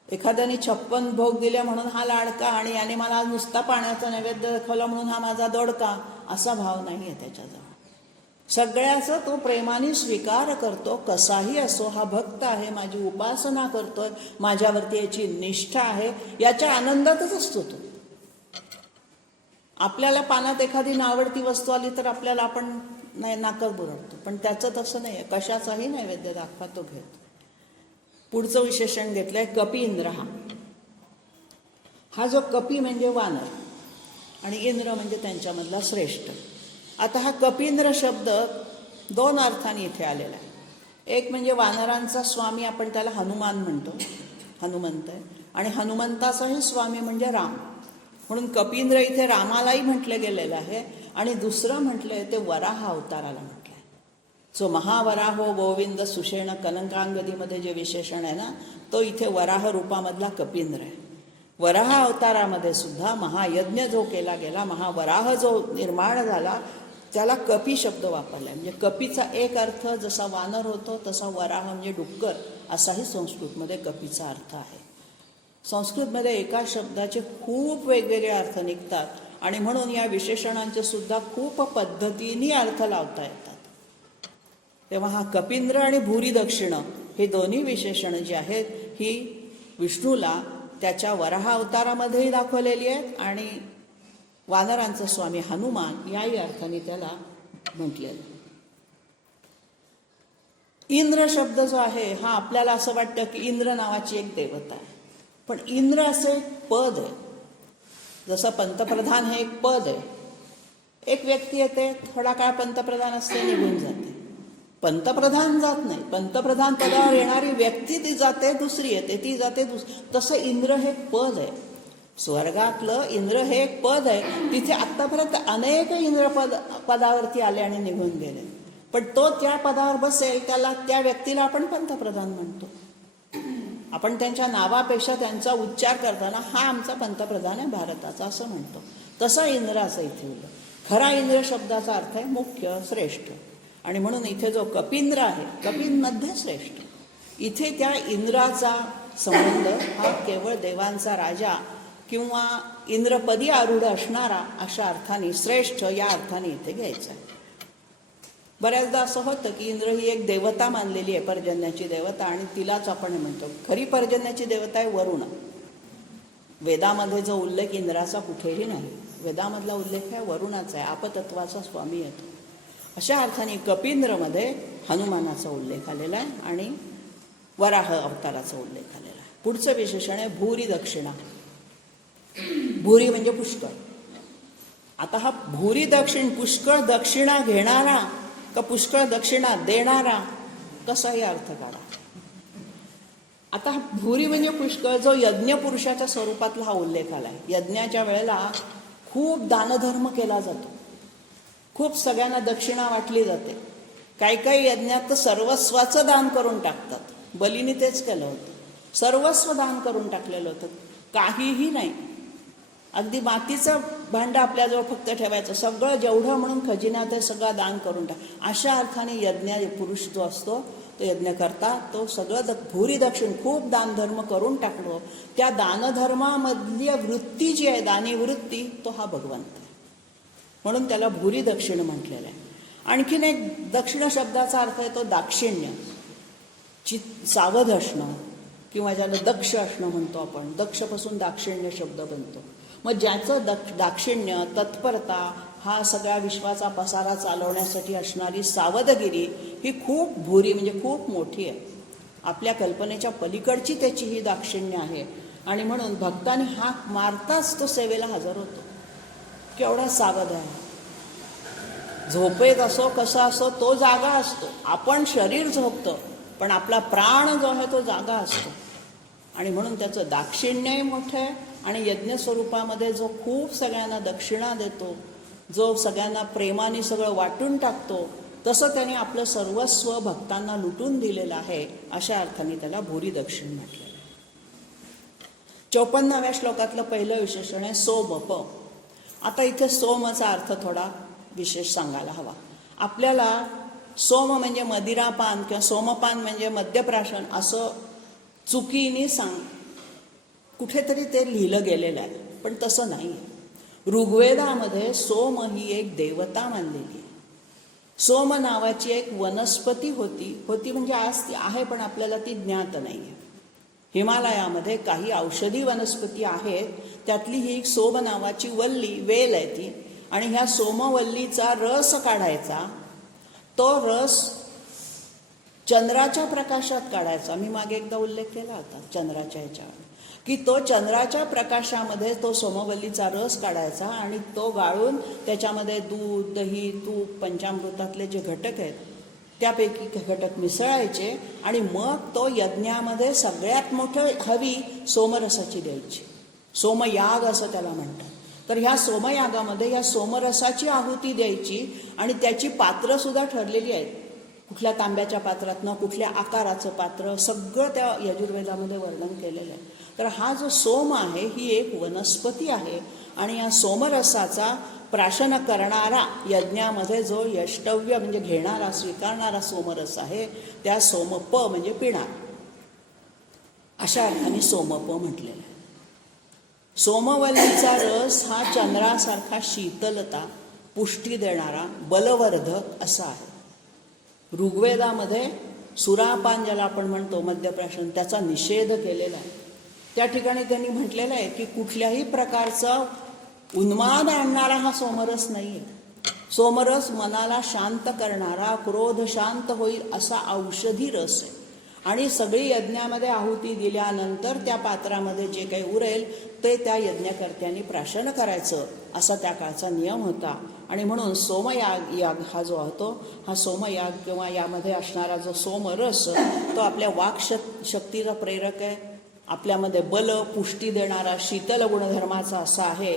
एखाद्याने 56 भोग दिले म्हणून हा लाडका आणि याने मला नुसता पाण्याचा नैवेद्य दाखवला म्हणून हा माझा दोडका, असा भाव नाही आहे त्याच्याजवळ. सगळ्याचा तो प्रेमाने स्वीकार करतो. कसाही असो, हा भक्त आहे, माझी उपासना करतोय, माझ्यावरती याची निष्ठा आहे, याच्या आनंदातच असतो तो. आपल्याला पानात एखादी नावडती वस्तू आली तर आपल्याला आपण नाही नाकर बुरडतो, पण त्याचं तसं नाही आहे. कशाचाही नैवेद्य दाखवा तो घेतो. पुढचं विशेषण घेतलंय कपी इंद्र. हा जो कपी म्हणजे वानर आणि इंद्र म्हणजे त्यांच्यामधला श्रेष्ठ. आता हा कपींद्र शब्द दोन अर्थाने इथे आलेला आहे. एक म्हणजे वानरांचा स्वामी, आपण त्याला हनुमान म्हणतो, हनुमंत आहे, आणि हनुमंताचाही स्वामी म्हणजे राम, म्हणून कपींद्र इथे रामालाही म्हटलं गेलेलं आहे. आणि दुसरं म्हटलंय ते वराह अवताराला म्हटलंय. जो महावराहो गोविंद सुषेण कनकांगदीमध्ये जे विशेषण आहे ना, तो इथे वराह रूपामधला कपींद्र आहे. वराह अवतारामध्ये सुद्धा महायज्ञ जो केला गेला, महावराह जो निर्माण झाला, त्याला कपी शब्द वापरलाय. म्हणजे कपीचा एक अर्थ जसा वानर होतो तसा वराह म्हणजे डुक्कर, असाही संस्कृतमध्ये कपीचा अर्थ आहे. संस्कृतमध्ये एका शब्दाचे खूप वेगवेगळे अर्थ निघतात आणि म्हणून या विशेषणांचे सुद्धा खूप पद्धतीने अर्थ लावता येतात. तेव्हा हा कपींद्र आणि भूरी दक्षिण हे दोन्ही विशेषणं जी आहेत ही विष्णूला त्याच्या वराह अवतारामध्येही दाखवलेली आहेत आणि वानरांचा स्वामी हनुमान याही अर्थाने त्याला म्हटलेलं. इंद्र शब्द जो आहे हा आपल्याला असं वाटतं की इंद्र नावाची एक देवता आहे, पण इंद्र असं एक पद आहे. जसं पंतप्रधान हे एक पद आहे. एक व्यक्ती येते, थोडा काळ पंतप्रधान असते, निघून जाते. पंतप्रधान जात नाही, पंतप्रधान पदावर येणारी व्यक्ती ती जाते, दुसरी येते, ती जाते, तसं इंद्र हे पद आहे. स्वर्गातलं इंद्र हे एक पद आहे. तिथे आत्तापर्यंत अनेक इंद्र पदावरती आले आणि निघून गेले, पण तो त्या पदावर बसेल त्याला, त्या व्यक्तीला आपण पंतप्रधान म्हणतो. आपण त्यांच्या नावापेक्षा त्यांचा उच्चार करताना हा आमचा पंतप्रधान आहे भारताचा असं म्हणतो. तसा इंद्राचा इथे उल्लेख. खरा इंद्र शब्दाचा अर्थ आहे मुख्य, श्रेष्ठ. आणि म्हणून इथे जो कपींद्र आहे, कपींमध्ये श्रेष्ठ, इथे त्या इंद्राचा संबंध हा केवळ देवांचा राजा किंवा इंद्रपदी आरूढ असणारा अशा अर्थाने, श्रेष्ठ या अर्थाने इथे घ्यायचा आहे. बऱ्याचदा असं होतं की इंद्र ही एक देवता मानलेली आहे, पर्जन्याची देवता, आणि तिलाच आपण म्हणतो. खरी पर्जन्याची देवता आहे वरुण. वेदामध्ये जो उल्लेख इंद्राचा कुठेही नाही, वेदामधला उल्लेख आहे वरुणाचा आहे, आपतत्वाचा स्वामी येतो. अशा अर्थाने कपींद्रमध्ये हनुमानाचा उल्लेख आलेला आहे आणि वराह अवताराचा उल्लेख आलेला आहे. पुढचं विशेषण आहे भूरी दक्षिणा. भूरी म्हणजे पुष्कळ. आता हा भूरी दक्षिण, पुष्कळ दक्षिणा घेणारा का पुष्कळ दक्षिणा देणारा, कसाही अर्थ काढा. आता हा भूरी म्हणजे पुष्कळ, जो यज्ञ पुरुषाच्या स्वरूपातला हा उल्लेख आला आहे. यज्ञाच्या वेळेला खूप दानधर्म केला जातो, खूप सगळ्यांना दक्षिणा वाटली जाते. काही काही यज्ञात तर सर्वस्वाचं दान करून टाकतात. बलीने तेच केलं होतं, सर्वस्व दान करून टाकलेलं होतं, काहीही नाही. अगदी मातीचं भांडं आपल्याजवळ फक्त ठेवायचं, सगळं जेवढं म्हणून खजिन्यात आहे सगळं दान करून टाक. अशा अर्थाने यज्ञ पुरुष जो असतो तो यज्ञ करता, तो सगळं भूरी दक्षिण खूप दानधर्म करून टाकलो. त्या दानधर्मामधली वृत्ती जी आहे, दानी वृत्ती, तो हा भगवंत आहे, म्हणून त्याला भूरी दक्षिण म्हटलेलं आहे. आणखीन एक दक्षिण शब्दाचा अर्थ आहे तो दाक्षिण्य, सावध असणं, किंवा ज्याला दक्ष असणं म्हणतो आपण. दक्षपासून दाक्षिण्य शब्द बनतो. मग ज्याचं दाक्षिण्य, तत्परता, हा सगळ्या विश्वाचा पसारा चालवण्यासाठी असणारी सावधगिरी ही खूप भुरी म्हणजे खूप मोठी आहे. आपल्या कल्पनेच्या पलीकडची त्याची ही दाक्षिण्य आहे. आणि म्हणून भक्तांनी हाक मारताच तो सेवेला हजर होतो. केवढा सावध आहे. झोपेत असो कसा असो तो जागा असतो. आपण शरीर झोपतं पण आपला प्राण जो आहे तो जागा असतो. आणि म्हणून त्याचं दाक्षिण्यही मोठं आहे. आणि यज्ञ स्वरूपामध्ये जो खूप सगळ्यांना दक्षिणा देतो, जो सगळ्यांना प्रेमाने सगळं वाटून टाकतो, तसं त्याने आपलं सर्वस्व भक्तांना लुटून दिलेलं आहे. अशा अर्थाने त्याला भूरी दक्षिण म्हटलेलं आहे. 54व्या श्लोकातलं पहिलं विशेषण आहे सोमप. आता इथे सोमचा अर्थ थोडा विशेष सांगायला हवा. आपल्याला सोम म्हणजे मदिरापान किंवा सोमपान म्हणजे मद्यप्राशन असं चुकीने कुठेतरी ते लिहिलं गेलेलं आहे, पण तसं नाही आहे. ऋग्वेदामध्ये सोम ही एक देवता मानलेली आहे. सोम नावाची एक वनस्पती होती म्हणजे आज ती आहे पण आपल्याला ती ज्ञात नाही आहे. हिमालयामध्ये काही औषधी वनस्पती आहेत, त्यातली ही एक सोम नावाची वल्ली वेल आहे ती. आणि ह्या सोमवल्लीचा रस काढायचा, तो रस चंद्राच्या प्रकाशात काढायचा. मी मागे एकदा उल्लेख केला होता चंद्राच्या ह्याच्यावर, की तो चंद्राच्या प्रकाशामध्ये तो सोमवल्लीचा रस काढायचा आणि तो गाळून त्याच्यामध्ये दूध, दही, तूप, पंचामृतातले जे घटक आहेत त्यापैकी घटक मिसळायचे आणि मग तो यज्ञामध्ये सगळ्यात मोठं हवी सोमरसाची द्यायची. सोमयाग असं त्याला म्हणतात. तर ह्या सोमयागामध्ये ह्या सोमरसाची आहुती द्यायची आणि त्याची पात्रंसुद्धा ठरलेली आहेत. कुठल्या तांब्याच्या पात्रातनं, कुठल्या आकाराचं पात्र, सगळं त्या यजुर्वेदामध्ये वर्णन केलेलं आहे. तर हा जो सोम आहे ही एक वनस्पती आहे आणि या सोमरसाचा प्राशन करणारा यज्ञामध्ये जो यष्टव्य म्हणजे घेणारा, स्वीकारणारा सोमरस आहे त्या सोमप म्हणजे पिणार, अशा अर्थाने सोमप म्हटलेलं आहे. सोमवल्लीचा रस हा चंद्रासारखा शीतलता, पुष्टी देणारा, बलवर्धक असा आहे. ऋग्वेदामध्ये सुरापान ज्याला आपण म्हणतो मद्यप्राशन, त्याचा निषेध केलेला आहे. त्या ठिकाणी त्यांनी म्हटलेलं आहे की कुठल्याही प्रकारचा उन्माद आणणारा हा सोमरस नाही आहे. सोमरस मनाला शांत करणारा, क्रोध शांत होईल असा औषधी रस आहे. आणि सगळी यज्ञामध्ये आहुती दिल्यानंतर त्या पात्रामध्ये जे काही उरेल ते त्या यज्ञकर्त्यांनी प्राशन करायचं असा त्या काळचा नियम होता. आणि म्हणून सोमयाग हा जो होतो हा सोमयाग किंवा यामध्ये असणारा जो सोमरस तो आपल्या वाक्शक्तीचा प्रेरक आहे. आपल्यामध्ये बल, पुष्टी देणारा, शीतल गुणधर्माचा असा आहे.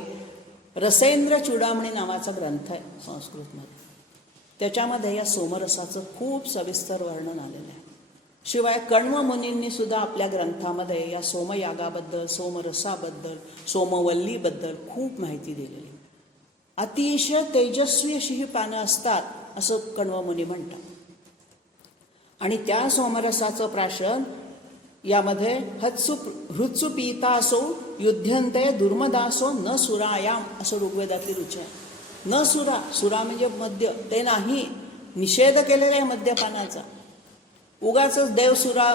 रसेंद्र चूडामणी नावाचा ग्रंथ आहे संस्कृतमध्ये, त्याच्यामध्ये या सोमरसाचं खूप सविस्तर वर्णन आलेलं आहे. शिवाय कण्व मुनींनी सुद्धा आपल्या ग्रंथामध्ये या सोमयागाबद्दल, सोमरसाबद्दल, सोमवल्लीबद्दल खूप माहिती दिलेली. अतिशय तेजस्वी अशी ही पानं असतात असं कण्व मुनी म्हणतात. आणि त्या सोमरसाचं प्राशन यामध्ये हृत्सु पीतासो युध्यंते दुर्मदासो न सुरायाम असं ऋग्वेदातली रुची आहे. न सुरा म्हणजे मद्य, ते नाही, निषेध केलेला आहे मद्यपानाचा. उगाचच देवसुरा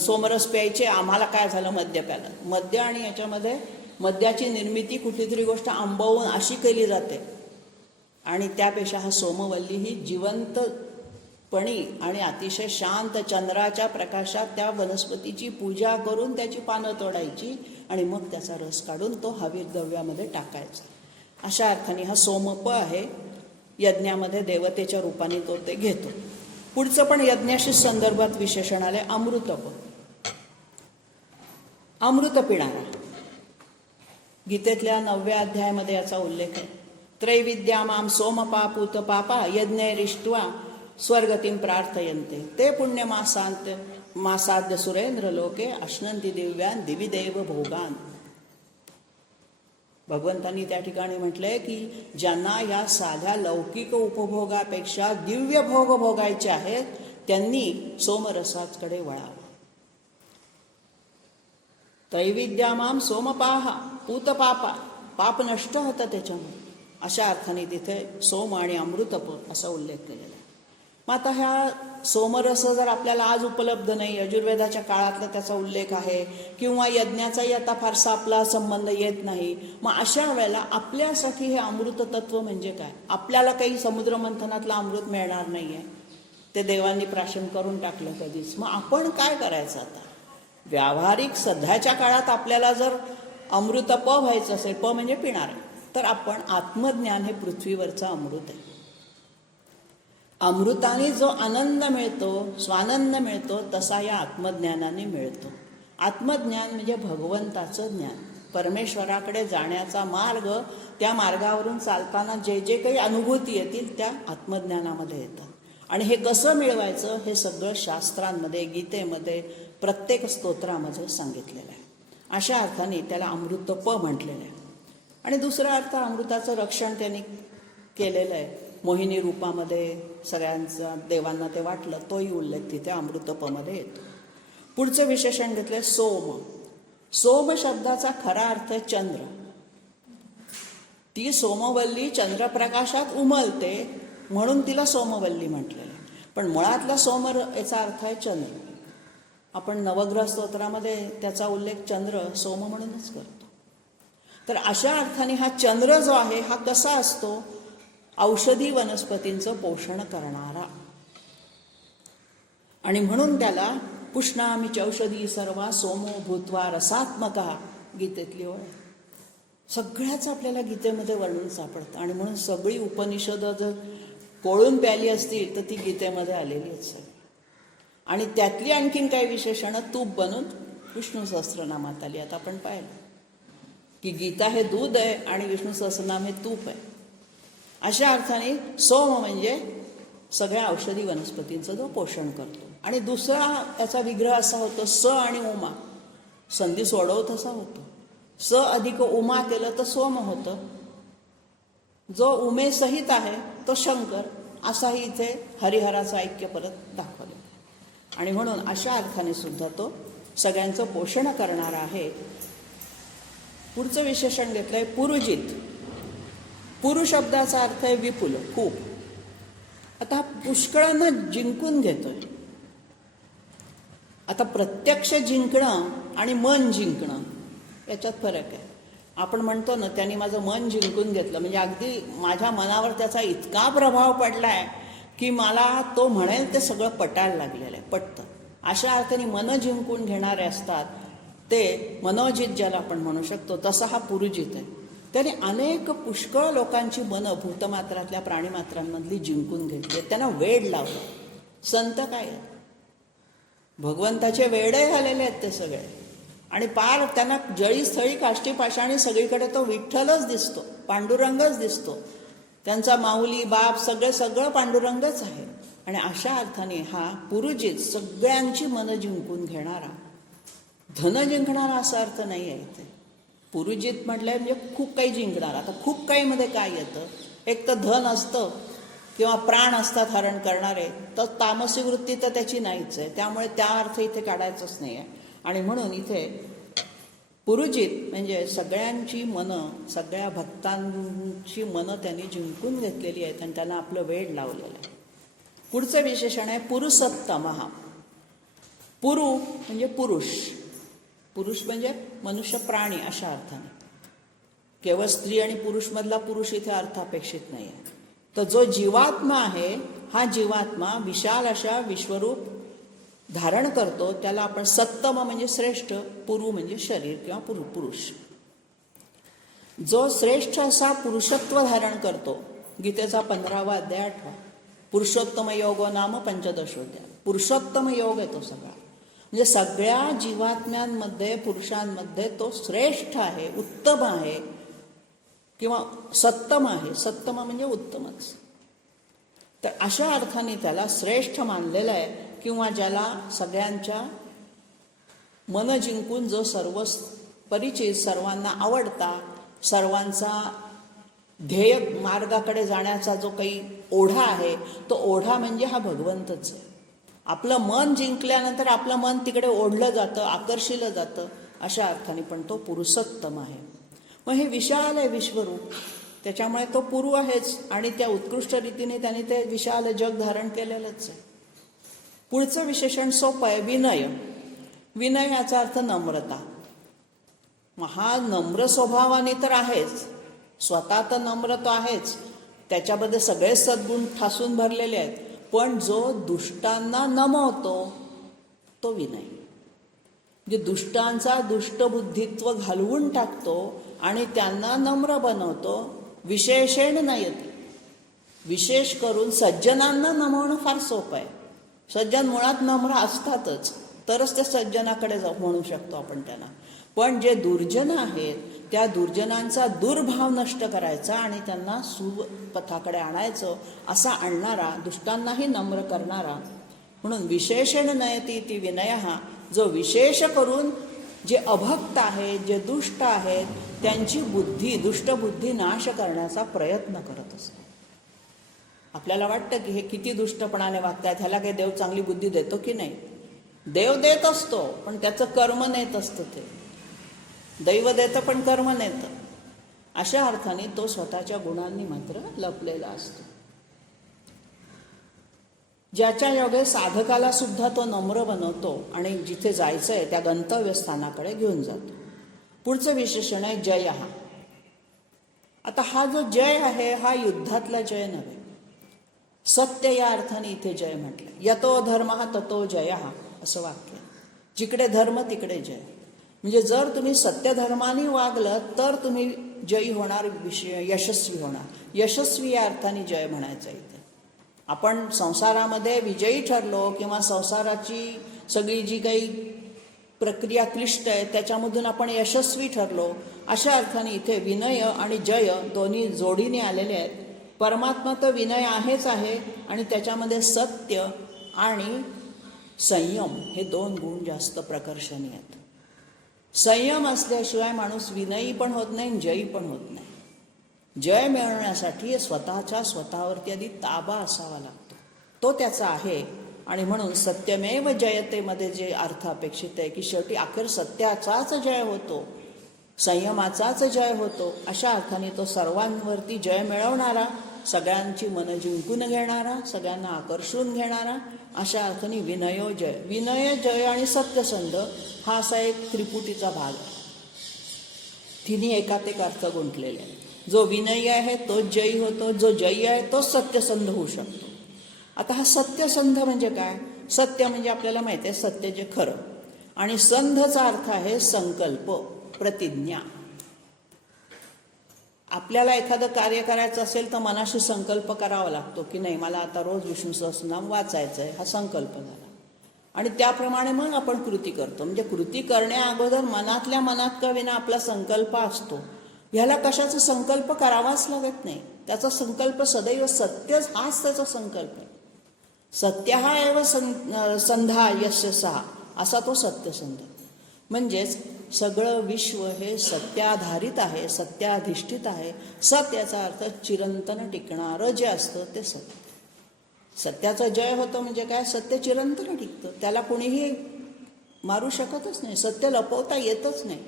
सोमरस प्यायचे, आम्हाला काय झालं मद्य प्यायला. मद्य आणि याच्यामध्ये मद्याची निर्मिती कुठली तरी गोष्ट आंबवून अशी केली जाते. आणि त्यापेक्षा हा सोमवल्ली ही जिवंतपणी आणि अतिशय शांत चंद्राच्या प्रकाशात त्या वनस्पतीची पूजा करून त्याची पानं तोडायची आणि मग त्याचा रस काढून तो हवीर द्रव्यामध्ये टाकायचा. अशा अर्थाने हा सोमप आहे. यज्ञामध्ये देवतेच्या रूपाने तो ते घेतो. पुढचं पण यज्ञाशी संदर्भात विशेषण आले अमृतप. अमृत पिणारा. गीतेतल्या 9व्या अध्यायामध्ये याचा उल्लेख आहे. त्रैविद्या माम सोमपा पूत पापा यज्ञैरिष्ट्वा स्वर्गतीम प्रार्थयन्ते ते पुण्यमासाद्य सुरेंद्र लोके अश्नंती दिव्यान दिविदेव भोगान. भगवंतांनी त्या ठिकाणी म्हटलंय की ज्यांना या साध्या लौकिक उपभोगापेक्षा दिव्य भोग भोगायचे आहेत त्यांनी सोमरसाकडे वळावं. त्रैविद्यामाम सोमपाहा पूतपापा, पाप नष्ट होतं त्याच्यामुळे. अशा अर्थाने तिथे सोम आणि अमृतप असा उल्लेख केलेला आहे. मग आता ह्या सोमरस जर आपल्याला आज उपलब्ध नाही, यजुर्वेदाच्या काळातला त्याचा उल्लेख आहे, किंवा यज्ञाचाही आता फारसा आपला संबंध येत नाही, मग अशा वेळेला आपल्यासाठी हे अमृत तत्व म्हणजे काय? आपल्याला काही समुद्रमंथनातलं अमृत मिळणार नाही आहे, ते देवांनी प्राशन करून टाकलं कधीच. मग आपण काय करायचं आता? व्यावहारिक सध्याच्या काळात आपल्याला जर अमृत व्हायचं असेल, म्हणजे पिणार, तर आपण आत्मज्ञान हे पृथ्वीवरचं अमृत आहे. अमृताने जो आनंद मिळतो, स्वानंद मिळतो, तसा या आत्मज्ञानाने मिळतो. आत्मज्ञान म्हणजे भगवंताचं ज्ञान, परमेश्वराकडे जाण्याचा मार्ग. त्या मार्गावरून चालताना जे जे काही अनुभूती येतील त्या आत्मज्ञानामध्ये येतात. आणि हे कसं मिळवायचं हे सगळं शास्त्रांमध्ये, गीतेमध्ये, प्रत्येक स्तोत्रामध्ये सांगितलेलं आहे. अशा अर्थाने त्याला अमृतप म्हटलेलं आहे. आणि दुसरा अर्थ, अमृताचं रक्षण त्यांनी केलेलं आहे. मोहिनी रूपामध्ये सगळ्यांचा देवांना ते वाटलं, तोही उल्लेख तिथे अमृतपमध्ये येतो. पुढचं विशेषण घेतलंय सोम. सोम शब्दाचा खरा अर्थ आहे चंद्र. ती सोमवल्ली चंद्रप्रकाशात उमलते म्हणून तिला सोमवल्ली म्हटलेलं आहे. पण मुळातला सोम याचा अर्थ आहे चंद्र. आपण नवग्रह स्तोत्रामध्ये त्याचा उल्लेख चंद्र सोम म्हणूनच करतो. तर अशा अर्थाने हा चंद्र जो आहे हा कसा असतो? औषधी वनस्पतींचं पोषण करणारा. आणि म्हणून त्याला पुष्णामी चौषधी सर्वा सोमो भूत्वा रसात्मका, गीतेतली ओळ. सगळ्याच आपल्याला गीतेमध्ये वर्णन सापडतं. आणि म्हणून सगळी उपनिषदं जर कोळून प्याली असतील तर ती गीतेमध्ये आलेली आहेत सगळी. आणि त्यातली आणखीन काही विशेषणं तूप बनून विष्णू सहस्त्रनामात आली. आता आपण पाहिलं की गीता हे दूध आहे आणि विष्णू सहस्त्रनाम हे तूप आहे. अशा अर्थाने सोम म्हणजे सगळ्या औषधी वनस्पतींचं जो पोषण करतो. आणि दुसरा याचा विग्रह असा होतो स आणि उमा. संधी सोडव तसा होतो. स अधिक उमा केलं तर सोम होतं. जो उमेसहित आहे तो शंकर, असाही इथे हरिहराचं ऐक्य परत दाखवलं. आणि म्हणून अशा अर्थाने सुद्धा तो सगळ्यांचं पोषण करणारा आहे. पुढचं विशेषण घेतलंय पुरुजित. पुरु शब्दाचा अर्थ आहे विपुल, खूप. आता पुष्कळांना जिंकून घेतोय. आता प्रत्यक्ष जिंकणं आणि मन जिंकणं याच्यात फरक आहे. आपण म्हणतो ना, त्यांनी माझं मन जिंकून घेतलं, म्हणजे अगदी माझ्या मनावर त्याचा इतका प्रभाव पडलाय की मला तो म्हणेल ते सगळं पटायला लागलेलं आहे, पटतं. अशा अर्थाने मन जिंकून घेणारे असतात ते मनोजित, ज्याला आपण म्हणू शकतो, तसा हा पुरुजित आहे. त्याने अनेक पुष्कळ लोकांची मनं भूतमात्रातल्या प्राणीमात्रांमधली जिंकून घेतली. त्यांना वेड लावलं. संत काय आहेत? भगवंताचे वेडे झालेले आहेत ते सगळे. आणि पार त्यांना जळीस्थळी काष्टी पाषाणी सगळीकडे तो विठ्ठलच दिसतो, पांडुरंगच दिसतो. त्यांचा माऊली बाप सगळं पांडुरंगच आहे. आणि अशा अर्थाने हा पुरुजित, सगळ्यांची मनं जिंकून घेणारा, धन जिंकणारा असा अर्थ नाही आहे इथे. पुरुजित म्हटलंय म्हणजे खूप काही जिंकणार. आता खूप काही मध्ये काय येतं? एक तर धन असतं किंवा प्राण असतात हरण करणारे, तर तामसी वृत्ती तर त्याची नाहीच आहे. त्यामुळे त्या अर्थ इथे काढायचंच नाही आहे. आणि म्हणून इथे पुरुजित म्हणजे सगळ्यांची मनं, सगळ्या भक्तांची मनं त्यांनी जिंकून घेतलेली आहेत आणि त्यांना आपलं वेड लावलेलं आहे. पुढचं विशेषण आहे पुरुषोत्तमः. पुरु म्हणजे पुरुष. पुरुष म्हणजे मनुष्य, प्राणी अशा अर्थाने. केवळ स्त्री आणि पुरुषमधला पुरुष इथे अर्थापेक्षित नाही आहे. तर जो जीवात्मा आहे, हा जीवात्मा विशाल अशा विश्वरूप धारण करतो. त्याला आपण सत्तम म्हणजे श्रेष्ठ, पुरु म्हणजे शरीर किंवा पुरुष. जो श्रेष्ठ असा पुरुषत्व धारण करतो, गीतेचा 15वा अध्याय 8. पुरुषोत्तम योगो नाम पंचदशोध्याय. पुरुषोत्तम योग आहे तो सगळा. म्हणजे सगळ्या जीवात्म्यांमध्ये, पुरुषांमध्ये तो श्रेष्ठ आहे, उत्तम आहे किंवा सत्तम आहे. सत्तम म्हणजे उत्तमच. तर अशा अर्थाने त्याला श्रेष्ठ मानलेलं आहे. किंवा ज्याला सगळ्यांच्या मन जिंकून जो सर्व परिचित, सर्वांना आवडता, सर्वांचा ध्येय मार्गाकडे जाण्याचा जो काही ओढा आहे, तो ओढा म्हणजे हा भगवंतच आहे. आपलं मन जिंकल्यानंतर आपलं मन तिकडे ओढलं जातं, आकर्षिलं जातं. अशा अर्थाने पण तो पुरुषोत्तम आहे. मग हे विशाल आहे विश्वरूप. त्याच्यामुळे तो पूर्व आहेच आणि त्या उत्कृष्ट रीतीने त्याने ते विशाल जग धारण केलेलंच आहे. पुढचं विशेषण सोपं आहे, विनय. विनय याचा अर्थ नम्रता. हा नम्र स्वभावाने तर आहेच, स्वतः तर नम्र तो आहेच, त्याच्यामध्ये सगळे सद्गुण ठासून भरलेले आहेत, पण जो दुष्टांना नमवतो तो विनय. म्हणजे दुष्टांचा दुष्टबुद्धित्व घालवून टाकतो आणि त्यांना नम्र बनवतो. विशेषेण नयती. विशेष करून सज्जनांना नमवणं फार सोपं आहे. सज्जन मुळात नम्र असतातच, तरच ते सज्जनाकडे जाऊ म्हणू शकतो आपण त्यांना. पण जे दुर्जन आहेत त्या दुर्जनांचा दुर्भाव नष्ट करायचा आणि त्यांना सुपथाकडे आणायचं, असा आणणारा, दुष्टांनाही नम्र करणारा. म्हणून विशेषण नयती ती विनय. जो विशेष करून जे अभक्त आहेत, जे दुष्ट आहेत, त्यांची बुद्धी, दुष्टबुद्धी नाश करण्याचा प्रयत्न करत असतो. आपल्याला वाटतं की हे किती दुष्टपणाने वागतात, ह्याला काही देव चांगली बुद्धी देतो की नाही? देव देत असतो, पण त्याचं कर्म नेत असतं. ते दैव देतं पण कर्म नेतं. अशा अर्थाने तो स्वतःच्या गुणांनी मात्र लपलेला असतो. ज्याच्या योगे साधकाला सुद्धा तो नम्र बनवतो आणि जिथे जायचं आहे त्या गंतव्यस्थानाकडे घेऊन जातो. पुढचं विशेषण आहे जय. आता हा जो जय आहे हा युद्धातला जय नव्हे, सत्य या अर्थाने इथे जय म्हटलं. यतो धर्म ततो जय, असं वाक्य. जिकडे धर्म तिकडे जय. म्हणजे जर तुम्ही सत्यधर्माने वागलं तर तुम्ही जयी होणार, यशस्वी होणार. यशस्वी या अर्थाने जय म्हणायचं इथे. आपण संसारामध्ये विजयी ठरलो किंवा संसाराची सगळी जी काही प्रक्रिया क्लिष्ट आहे त्याच्यामधून आपण यशस्वी ठरलो, अशा अर्थाने इथे विनय आणि जय दोन्ही जोडीने आलेले आहेत. परमात्मा तर विनय आहेच आहे आणि त्याच्यामध्ये सत्य आणि संयम हे दोन गुण जास्त प्रकर्षणी आहेत. संयम असल्याशिवाय माणूस विनयी पण होत नाही, जयी पण होत नाही. जय मिळवण्यासाठी स्वतःवरती आधी ताबा असावा लागतो, तो त्याचा आहे. आणि म्हणून सत्यमेव जयतेमध्ये जे अर्थ अपेक्षित आहे की शेवटी अखेर सत्याचाच जय होतो, संयमाचाच जय होतो. अशा अर्थाने तो सर्वांवरती जय मिळवणारा, सगळ्यांची मनं जिंकून घेणारा, सगळ्यांना आकर्षून घेणारा, अशा अर्थाने विनयो जय. विनय, जय आणि सत्यसंध हा असा एक त्रिपुटीचा भाग आहे. तिन्ही एकात एक अर्थ गुंतलेले आहे. जो विनयी आहे तोच जयी होतो, जो जयी आहे तोच सत्यसंध होऊ शकतो. आता हा सत्यसंध म्हणजे काय? सत्य म्हणजे आपल्याला माहिती आहे सत्य जे खरं, आणि संधचा अर्थ आहे संकल्प, प्रतिज्ञा. आपल्याला एखादं कार्य करायचं असेल तर मनाशी संकल्प करावा लागतो की नाही मला आता रोज विष्णू सहस्रनाम वाचायचं आहे, हा संकल्प झाला. आणि त्याप्रमाणे मग आपण कृती करतो. म्हणजे कृती करण्या अगोदर मनातल्या मनात का विना आपला संकल्प असतो. ह्याला कशाचा संकल्प करावाच लागत नाही. त्याचा संकल्प सदैव सत्यच हाच त्याचा संकल्प आहे. सत्य हा एव संधा यस्य सहा, असा तो सत्यसंध. म्हणजेच सगळं विश्व हे सत्याधारित आहे, सत्याधिष्ठित आहे. सत्य याचा अर्थ चिरंतन टिकणारं जे असतं ते सत्य. सत्याचा जय होतो म्हणजे काय? सत्य चिरंतन टिकतं, त्याला कोणीही मारू शकतच नाही, सत्य लपवता येतच नाही.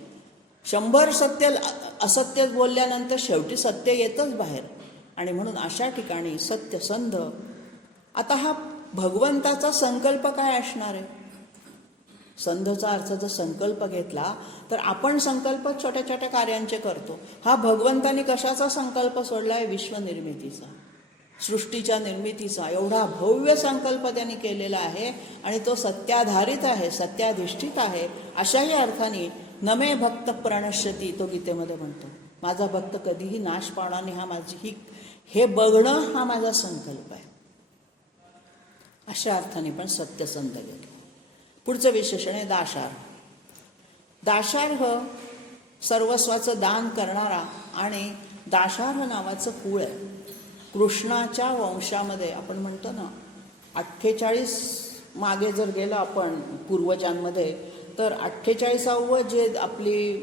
100 सत्य असत्य बोलल्यानंतर शेवटी सत्य येतच बाहेर. आणि म्हणून अशा ठिकाणी सत्यसंध. आता हा भगवंताचा संकल्प काय असणार आहे? संधचा अर्थ जर संकल्प घेतला तर आपण संकल्प छोट्या छोट्या कार्यांचे करतो. हा भगवंतानी कशाचा संकल्प सोडलाय? विश्वनिर्मितीचा, सृष्टीच्या निर्मितीचा. एवढा भव्य संकल्प त्यांनी केलेला आहे आणि तो सत्याधारित आहे, सत्याधिष्ठित आहे. अशाही अर्थाने नमे भक्त प्रणश्यती, तो गीतेमध्ये म्हणतो, माझा भक्त कधीही नाश पावणार नाही, हा माझी हे बघणं हा माझा संकल्प आहे. अशा अर्थाने पण सत्यसंध गेले. पुढचं विशेषण आहे दाशार्ह. दाशार्ह सर्वस्वाचं दान करणारा आणि दाशार्ह नावाचं कुळ आहे. कृष्णाच्या वंशामध्ये आपण म्हणतो ना, 48 मागे जर गेलं आपण पूर्वजांमध्ये, तर 48वे जे आपली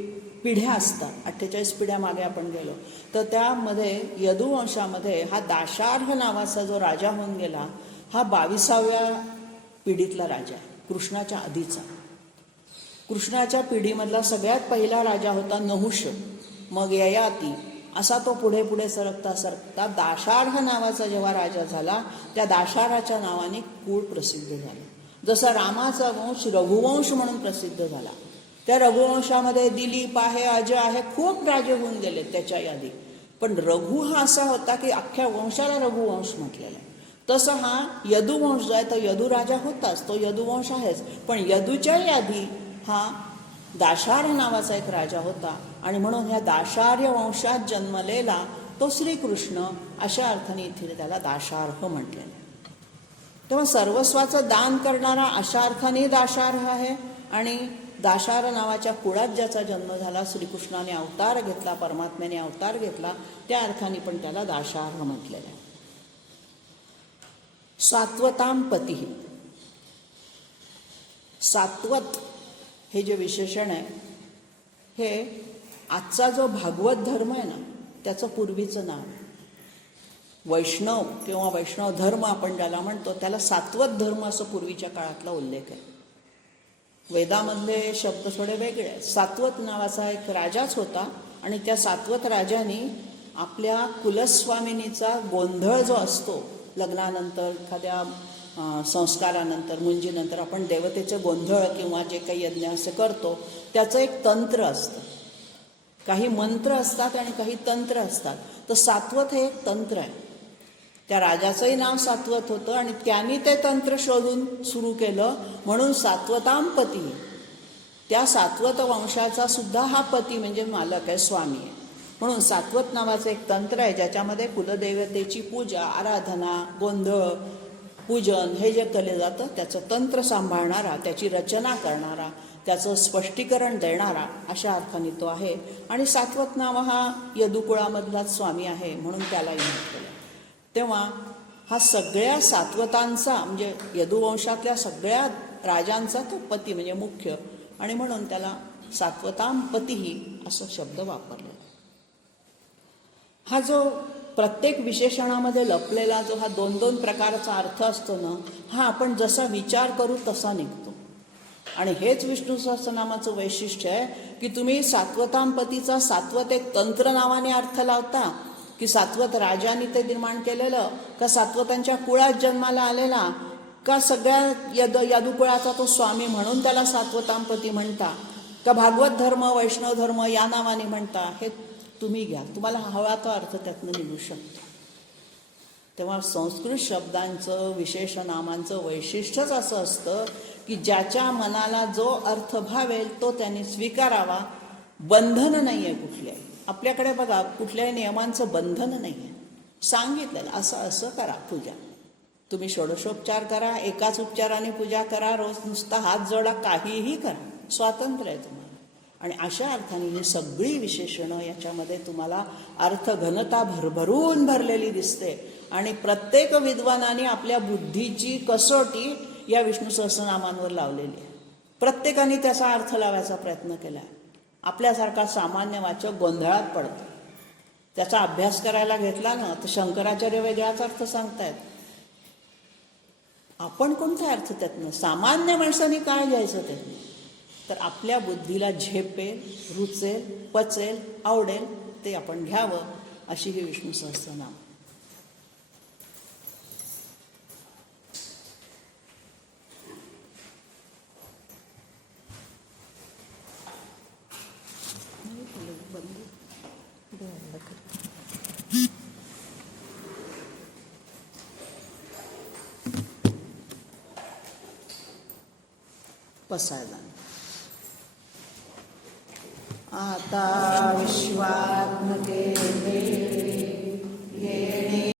पिढ्या असतात, 48 पिढ्या मागे आपण गेलो तर त्यामध्ये यदुवंशामध्ये हा दाशार्ह नावाचा जो राजा होऊन गेला, हा 22व्या पिढीतला राजा आहे, कृष्णाच्या आधीचा. कृष्णाच्या पिढीमधला सगळ्यात पहिला राजा होता नहुष, मग ययाती असा तो पुढे पुढे सरकता सरकता दाशार्ह नावाचा जेव्हा राजा झाला, त्या दाशार्हाच्या नावाने कुळ प्रसिद्ध झालं. जसा रामाचा वंश रघुवंश म्हणून प्रसिद्ध झाला. त्या रघुवंशामध्ये दिलीप आहे, अजय आहे, खूप राजे होऊन गेले त्याच्या यादी. पण रघु हा असा होता की अख्ख्या वंशाला रघुवंश म्हटलेला आहे. तसं हा यदुवंश जो आहे तो यदू राजा होताच, तो यदुवंश आहेच. पण यदूच्या यादी हा दाशार्ह नावाचा एक राजा होता आणि म्हणून ह्या दाशार्ह वंशात जन्मलेला तो श्रीकृष्ण अशा अर्थाने इथे त्याला दाशार्ह म्हटलेलं आहे. तेव्हा सर्वस्वाचं दान करणारा अशा अर्थाने दाशार्ह आहे. आणि दाशार्ह नावाच्या कुळात ज्याचा जन्म झाला, श्रीकृष्णाने अवतार घेतला, परमात्म्याने अवतार घेतला, त्या अर्थाने पण त्याला दाशार्ह म्हटलेलं आहे. सात्वतां पती, सात्वत हे जे विशेषण आहे हे आजचा जो भागवत धर्म आहे ना त्याचं पूर्वीचं नाव आहे. वैष्णव किंवा वैष्णव धर्म आपण ज्याला म्हणतो त्याला सात्वत धर्म असं पूर्वीच्या काळातला उल्लेख आहे. वेदामधले शब्द थोडे वेगळे आहेत. सात्वत नावाचा एक राजाच होता आणि त्या सात्वत राजाने आपल्या कुलस्वामिनीचा गोंधळ जो असतो लग्नानंतर, एखाद्या संस्कारानंतर, मुंजीनंतर आपण देवतेचं गोंधळ किंवा जे काही यज्ञ असे करतो त्याचं एक तंत्र असतं. काही मंत्र असतात आणि काही तंत्र असतात. तर सात्वत हे एक तंत्र आहे. त्या राजाचंही नाव सात्वत होतं आणि त्यांनी ते तंत्र शोधून सुरू केलं म्हणून सात्वतां पती. त्या सात्वत वंशाचा सुद्धा हा पती म्हणजे मालक आहे, स्वामी आहे. म्हणून सात्वत नावाचं एक तंत्र आहे ज्याच्यामध्ये कुलदेवतेची पूजा, आराधना, गोंधळ, पूजन हे जे केलं जातं त्याचं तंत्र सांभाळणारा, त्याची रचना करणारा, त्याचं स्पष्टीकरण देणारा अशा अर्थाने तो आहे. आणि सात्वत नाव हा यदुकुळामधलाच स्वामी आहे म्हणून त्यालाही म्हटलेलं. तेव्हा हा सगळ्या सात्वतांचा म्हणजे यदुवंशातल्या सगळ्या राजांचा तो पती म्हणजे मुख्य आणि म्हणून त्याला सात्वतां पतीही असं शब्द वापरलेला. हा जो प्रत्येक विशेषणामध्ये लपलेला जो हा 2-2 प्रकारचा अर्थ असतो ना, हा आपण जसा विचार करू तसा निघतो. आणि हेच विष्णू सहस्रनामाचं वैशिष्ट्य आहे की तुम्ही सात्वतां पतीचा सात्वत एक तंत्र नावाने अर्थ लावता की सात्वत राजाने ते निर्माण केलेलं, का सात्वतांच्या कुळात जन्माला आलेला, का सगळ्या यदुकुळाचा तो स्वामी म्हणून त्याला सात्वतां पती म्हणता, का भागवत धर्म, वैष्णव धर्म या नावाने म्हणता, हे तुम्ही घ्या. तुम्हाला हवा तो अर्थ त्यातनं निघू शकतो. तेव्हा संस्कृत शब्दांचं, विशेषनामांचं वैशिष्ट्यच असं असतं की ज्याच्या मनाला जो अर्थ भावेल तो त्यांनी स्वीकारावा. बंधन नाही आहे कुठल्याही. आपल्याकडे बघा कुठल्याही नियमांचं बंधन नाही आहे. सांगितलेलं असं असं करा पूजा. तुम्ही षोडशोपचार करा, एकाच उपचाराने पूजा करा, रोज नुसता हात जोडा, काहीही करा, स्वातंत्र्य आहे तुम्हाला. आणि अशा अर्थाने ही सगळी विशेषणं याच्यामध्ये तुम्हाला अर्थघनता भरभरून भरलेली दिसते. आणि प्रत्येक विद्वानाने आपल्या बुद्धीची कसोटी या विष्णू सहस्रनामांवर लावलेली आहे. प्रत्येकाने त्याचा अर्थ लावायचा प्रयत्न केला आहे. आपल्यासारखा सामान्य वाचक गोंधळात पडतो. त्याचा अभ्यास करायला घेतला ना तर शंकराचार्य वेगळाच अर्थ सांगतायत. आपण कोणता अर्थ त्यातनं, सामान्य माणसाने काय घ्यायचं त्यातनं, तर आपल्या बुद्धीला झेपेल, रुचेल, पचेल, आवडेल ते आपण घ्यावं अशी ही विष्णू सहस्रनाम. पसायला आता विश्वात्मके